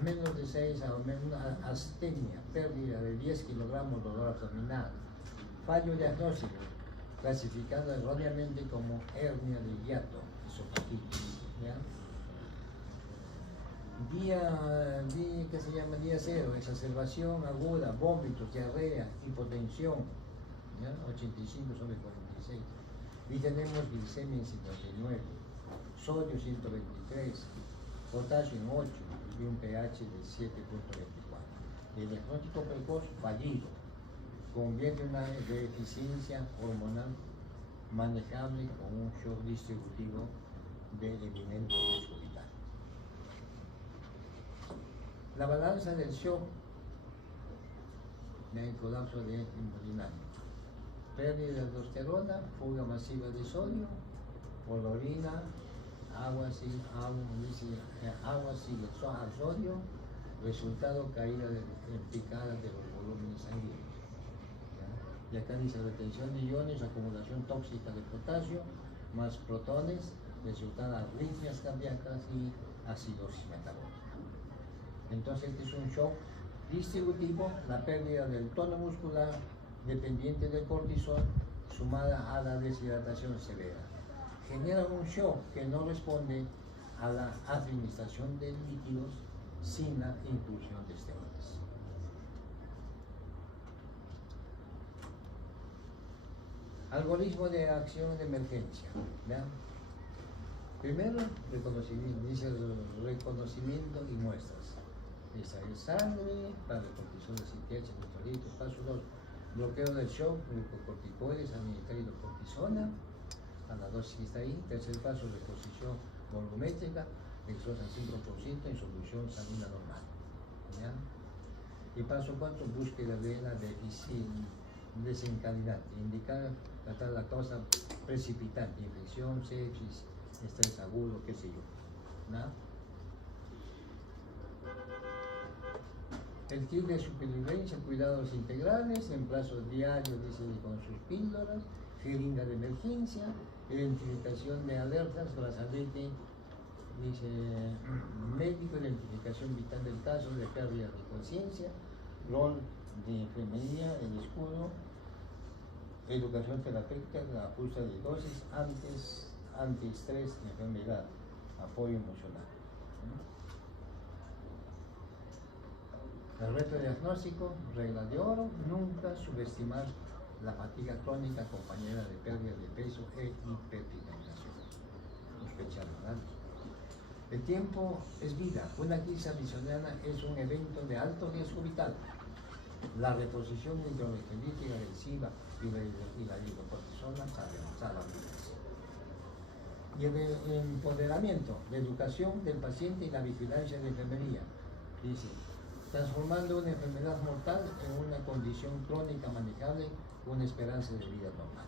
menos de 6 a una astenia, pérdida de 10 kilogramos, dolor abdominal. Fallo diagnóstico, clasificado erróneamente como hernia de hiato, esofagitis. ¿Ya? ¿Qué se llama? Día 0, exacerbación aguda, vómitos, diarrea, hipotensión, ¿ya? 85/46. Y tenemos glicemia en 59, sodio 123, potasio en 8 y un pH de 7.24. El diagnóstico precoz fallido convierte una deficiencia hormonal manejable con un shock distributivo de eminente riesgo vital. La balanza del shock del colapso de hemodinamia, pérdida de aldosterona, fuga masiva de sodio por la orina, agua sigue al sodio, resultado caída en picada de los volúmenes sanguíneos. ¿Ya? Y acá dice retención de iones, acumulación tóxica de potasio, más protones, resultan arritmias cardíacas y acidosis metabólica. Entonces este es un shock distributivo, la pérdida del tono muscular dependiente del cortisol sumada a la deshidratación severa. Genera un shock que no responde a la administración de líquidos sin la inclusión de esteroides. Algoritmo de acción de emergencia. ¿Vean? Primero, reconocimiento, dice reconocimiento y muestras. Esa es sangre, para el cortisol de 7H, electrolitos. Paso 2, bloqueo del shock, glucocorticoides, aminoglicosona, a la dosis que está ahí. Tercer paso, reposición volumétrica, exosa 5% en solución salina normal. ¿Ya? Y paso 4, búsqueda de la desencadenante, indicar tratar la causa precipitante, infección, sepsis, estrés agudo, qué sé yo. ¿No? El kit de supervivencia, cuidados integrales, en plazos diarios, dice, con sus píldoras, jeringa de emergencia, identificación de alertas, brazalete, dice, médico, identificación vital del caso de pérdida de conciencia, rol de enfermería, el escudo, Educación terapéutica, ajuste de dosis, antiestrés, enfermedad, apoyo emocional. El reto diagnóstico, regla de oro, nunca subestimar la fatiga crónica acompañada de pérdida de peso e hiperpigmentación. El tiempo es vida. Una crisis adicional es un evento de alto riesgo vital. La reposición hidroelectrolítica agresiva y la hidrocortisona salvan vidas. Y el empoderamiento, la educación del paciente y la vigilancia de enfermería. Dice, transformando una enfermedad mortal en una condición crónica manejable con una esperanza de vida normal.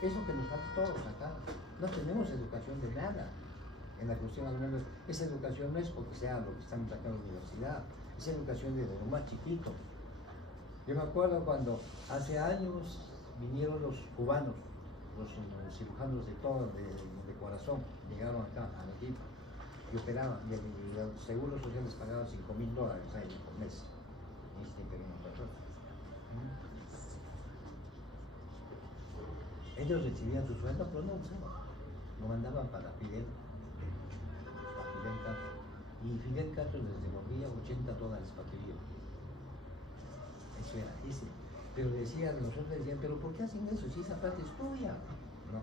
Es lo que nos falta a todos acá. No tenemos educación de nada. En la cuestión, al menos, esa educación no es porque sea lo que estamos acá en la universidad, es educación de lo más chiquito. Yo me acuerdo cuando hace años vinieron los cubanos, los cirujanos de todo, de corazón, llegaron acá al equipo y operaban, y los seguros sociales pagaban $5,000 ahí por mes. Ellos recibían su sueldo, pero no usaban, lo mandaban para Fidel Castro. Y Fidel Castro les devolvía $80 para que vivan. Eso era ese. Pero nosotros decían, pero ¿por qué hacen eso? Si esa parte es tuya. No.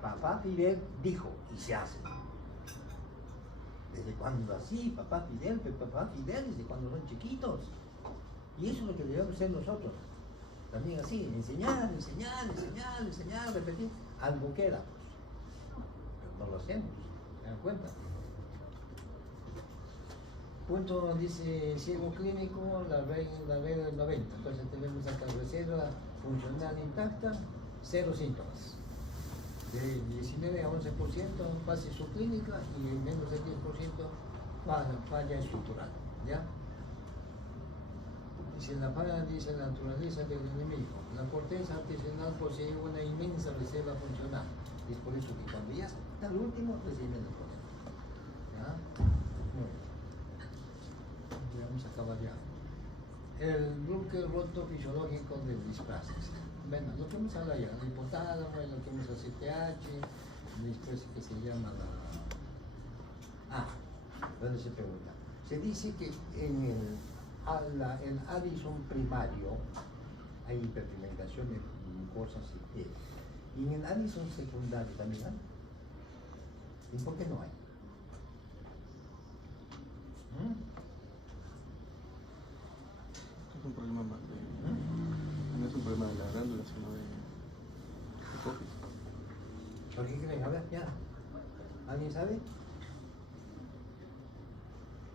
Papá Fidel dijo y se hace. ¿Desde cuándo así? Papá Fidel desde cuando son chiquitos. Y eso es lo que debemos hacer nosotros. También así, enseñar, repetir. Algo queda, pues. Pero no lo hacemos. ¿Se dan cuenta? Punto, dice ciego clínico, la regla del 90. Entonces tenemos acá reserva funcional intacta, 0 síntomas. De 19 a 11% pase su clínica y en menos del 10% falla estructural. ¿Ya? Dice la falla, dice la naturaleza del enemigo. La corteza artesanal posee una inmensa reserva funcional. Y es por eso que cuando ya está el último, reciben el problema. ¿Ya? Muy bien. Vamos a acabar ya. El bloque roto fisiológico del displasia. Bueno, lo que hemos hablado ya, el hipotálamo, lo que hemos ACTH, después que se llama donde se pregunta. Se dice que en el Addison primario hay hiperpigmentación de glucosas y en el Addison secundario también hay. ¿Y por qué no hay? Es un problema más no es un problema de la glándula, sino de hipófisis. ¿Por qué creen? A ver, ya. ¿Alguien sabe?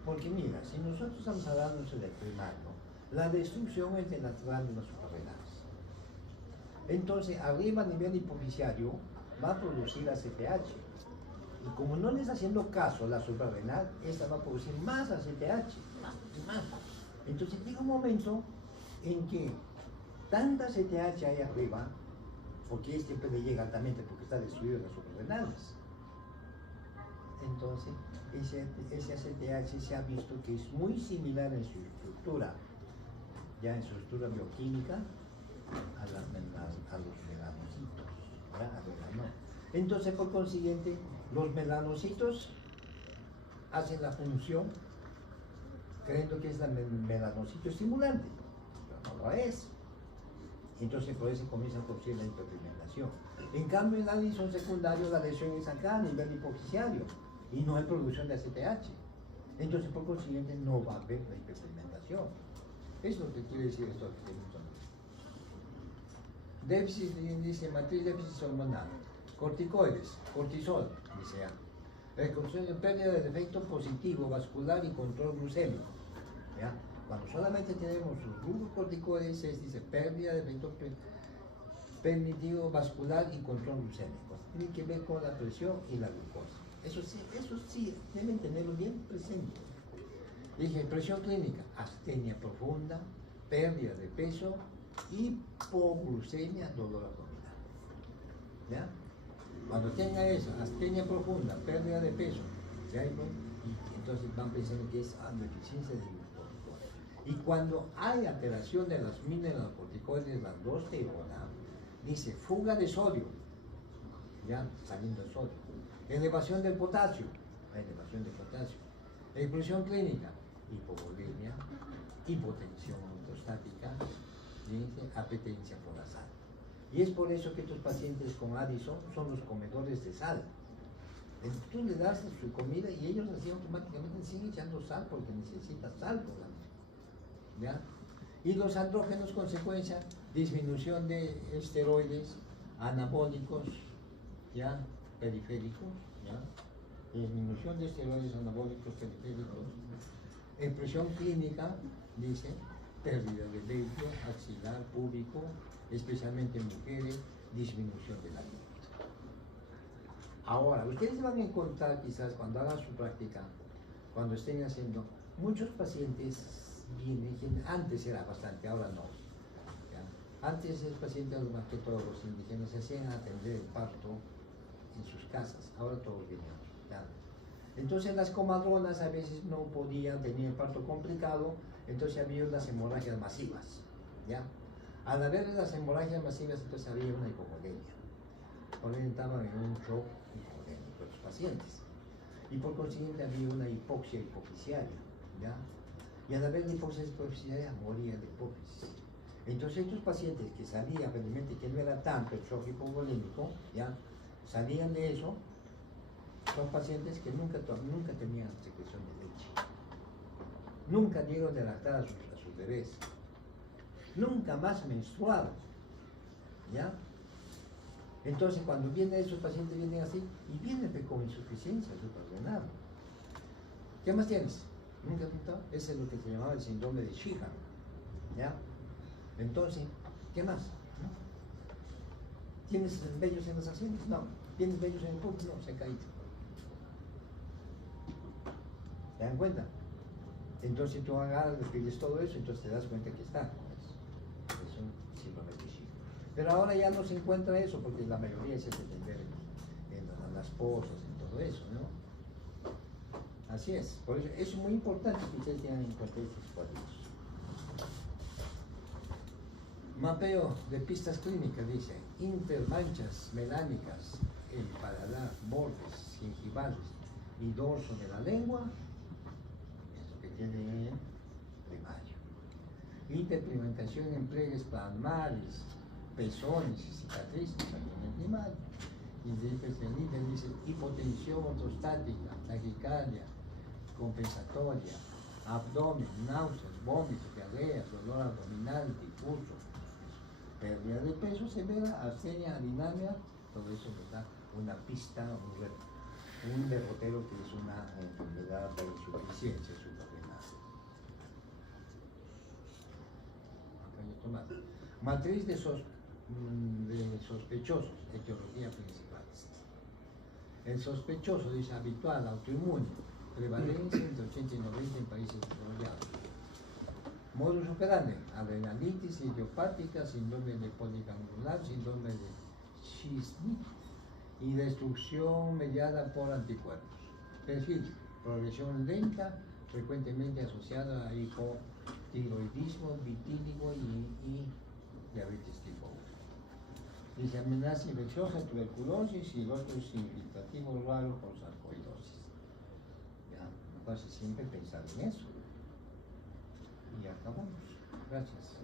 Porque mira, si nosotros estamos hablando del primario, la destrucción es de las glándulas suprarrenales. Entonces, arriba a nivel hipofisiario va a producir ACTH. Y como no le está haciendo caso la suprarrenal, esta va a producir más ACTH, más. Entonces llega un momento en que tanta ACTH hay arriba, porque este puede llegar altamente porque está destruido en las suprarrenales. Entonces, ese ACTH se ha visto que es muy similar en su estructura, ya en su estructura bioquímica, a los melanocitos, ¿ya? Entonces, por consiguiente, los melanocitos hacen la función creyendo que es la melanocito estimulante, pero no lo es. Entonces por eso comienza a producir la hiperpigmentación. En cambio en el Addison secundario la lesión es acá a nivel hipofisiario y no hay producción de ACTH. Entonces por consiguiente no va a haber la hiperpigmentación. Eso es lo que quiere decir esto que tenemos. Déficit, dice matriz déficit hormonal. Corticoides, cortisol, dice ya. Reconstrucción de pérdida de efecto positivo vascular y control glucémico. ¿Ya? Cuando solamente tenemos los glucocorticoides, dice pérdida de efecto permitivo vascular y control glucémico. Tiene que ver con la presión y la glucosa. Eso sí deben tenerlo bien presente. Dije presión clínica, astenia profunda, pérdida de peso, hipoglucemia, dolor abdominal. ¿Ya? Cuando tenga eso, astenia profunda, pérdida de peso, ¿ya? Y entonces van pensando que es deficiencia de glucógeno. Y cuando hay alteración de las mineralocorticoides, la aldosterona, dice fuga de sodio, ya saliendo el sodio, elevación del potasio, expresión clínica, hipovolemia, hipotensión ortostática, dice apetencia por la sal. Y es por eso que estos pacientes con Addison son los comedores de sal. Tú le das su comida y ellos así automáticamente siguen echando sal porque necesita sal por la noche, ¿ya? Y los andrógenos, consecuencia, disminución de esteroides anabólicos, ¿ya? Periféricos, ¿ya? Disminución de esteroides anabólicos periféricos, expresión clínica, dice, pérdida de vello, axilar, púbico, especialmente en mujeres, disminución de la libido. Ahora, ustedes van a encontrar quizás cuando hagan su práctica, cuando estén haciendo, muchos pacientes vienen, que antes era bastante, ahora no. ¿Ya? Antes el paciente, más que todos los indígenas, se hacían atender el parto en sus casas, ahora todos vienen al hospital. Entonces las comadronas a veces no podían, tenían el parto complicado, entonces había unas hemorragias masivas, ¿ya? Al haber las hemorragias masivas, entonces había una hipovolemia. Ahora entraban en un shock hipovolémico los pacientes. Y por consiguiente había una hipoxia hipofisiaria, ¿ya? Y al haber la hipoxia hipofisiaria moría de hipófisis. Entonces estos pacientes que sabían realmente que no era tanto el shock hipovolémico, ¿ya? Salían de eso, son pacientes que nunca tenían secreción de leche. Nunca dieron de lactar a sus bebés. Nunca más menstruaron, ¿ya? Entonces cuando vienen esos pacientes vienen así y vienen con insuficiencia suprarrenal. ¿Qué más tienes? ¿Nunca has notado? Ese es lo que se llamaba el síndrome de Sheehan, ¿ya? Entonces, ¿qué más? ¿No? ¿Tienes vellos en las axilas? No. ¿Tienes vellos en el pubis? No, se ha caído. ¿Se dan cuenta? Entonces tú agarras, despides todo eso, entonces te das cuenta que está. Es un síndrome de Sheehan. Pero ahora ya no se encuentra eso, porque la mayoría se atender en las pozas, en todo eso, ¿no? Así es. Por eso es muy importante que ustedes tengan en cuenta estos cuadros. Mapeo de pistas clínicas, dice, intermanchas melánicas, el paladar, bordes gingivales y dorso de la lengua, esto que tiene primario. Interpigmentación en pliegues palmares, pezones y cicatrices, también en primario. Y el dice hipotensión ortostática, taquicardia, compensatoria, abdomen, náuseas, vómitos, diarrea, dolor abdominal, difuso, pérdida de peso severa, astenia, anemia, todo eso nos da una pista, un derrotero que es una enfermedad de insuficiencia suprarrenal. Matriz de sospechosos, etiología principal. El sospechoso dice habitual, autoinmune, prevalencia entre 80 y 90 en países desarrollados. Modus operandi, adrenalitis idiopática, síndrome de poligangular, síndrome de Schiznik y destrucción mediada por anticuerpos. Perfil, progresión lenta, frecuentemente asociada a hipotiroidismo, vitíligo y diabetes tipo 1. Dice amenaza infecciosa, tuberculosis y el otro es infiltrativo raro por sarcoidosis. Ya, no pasa siempre pensar en eso. Y acabamos. Gracias.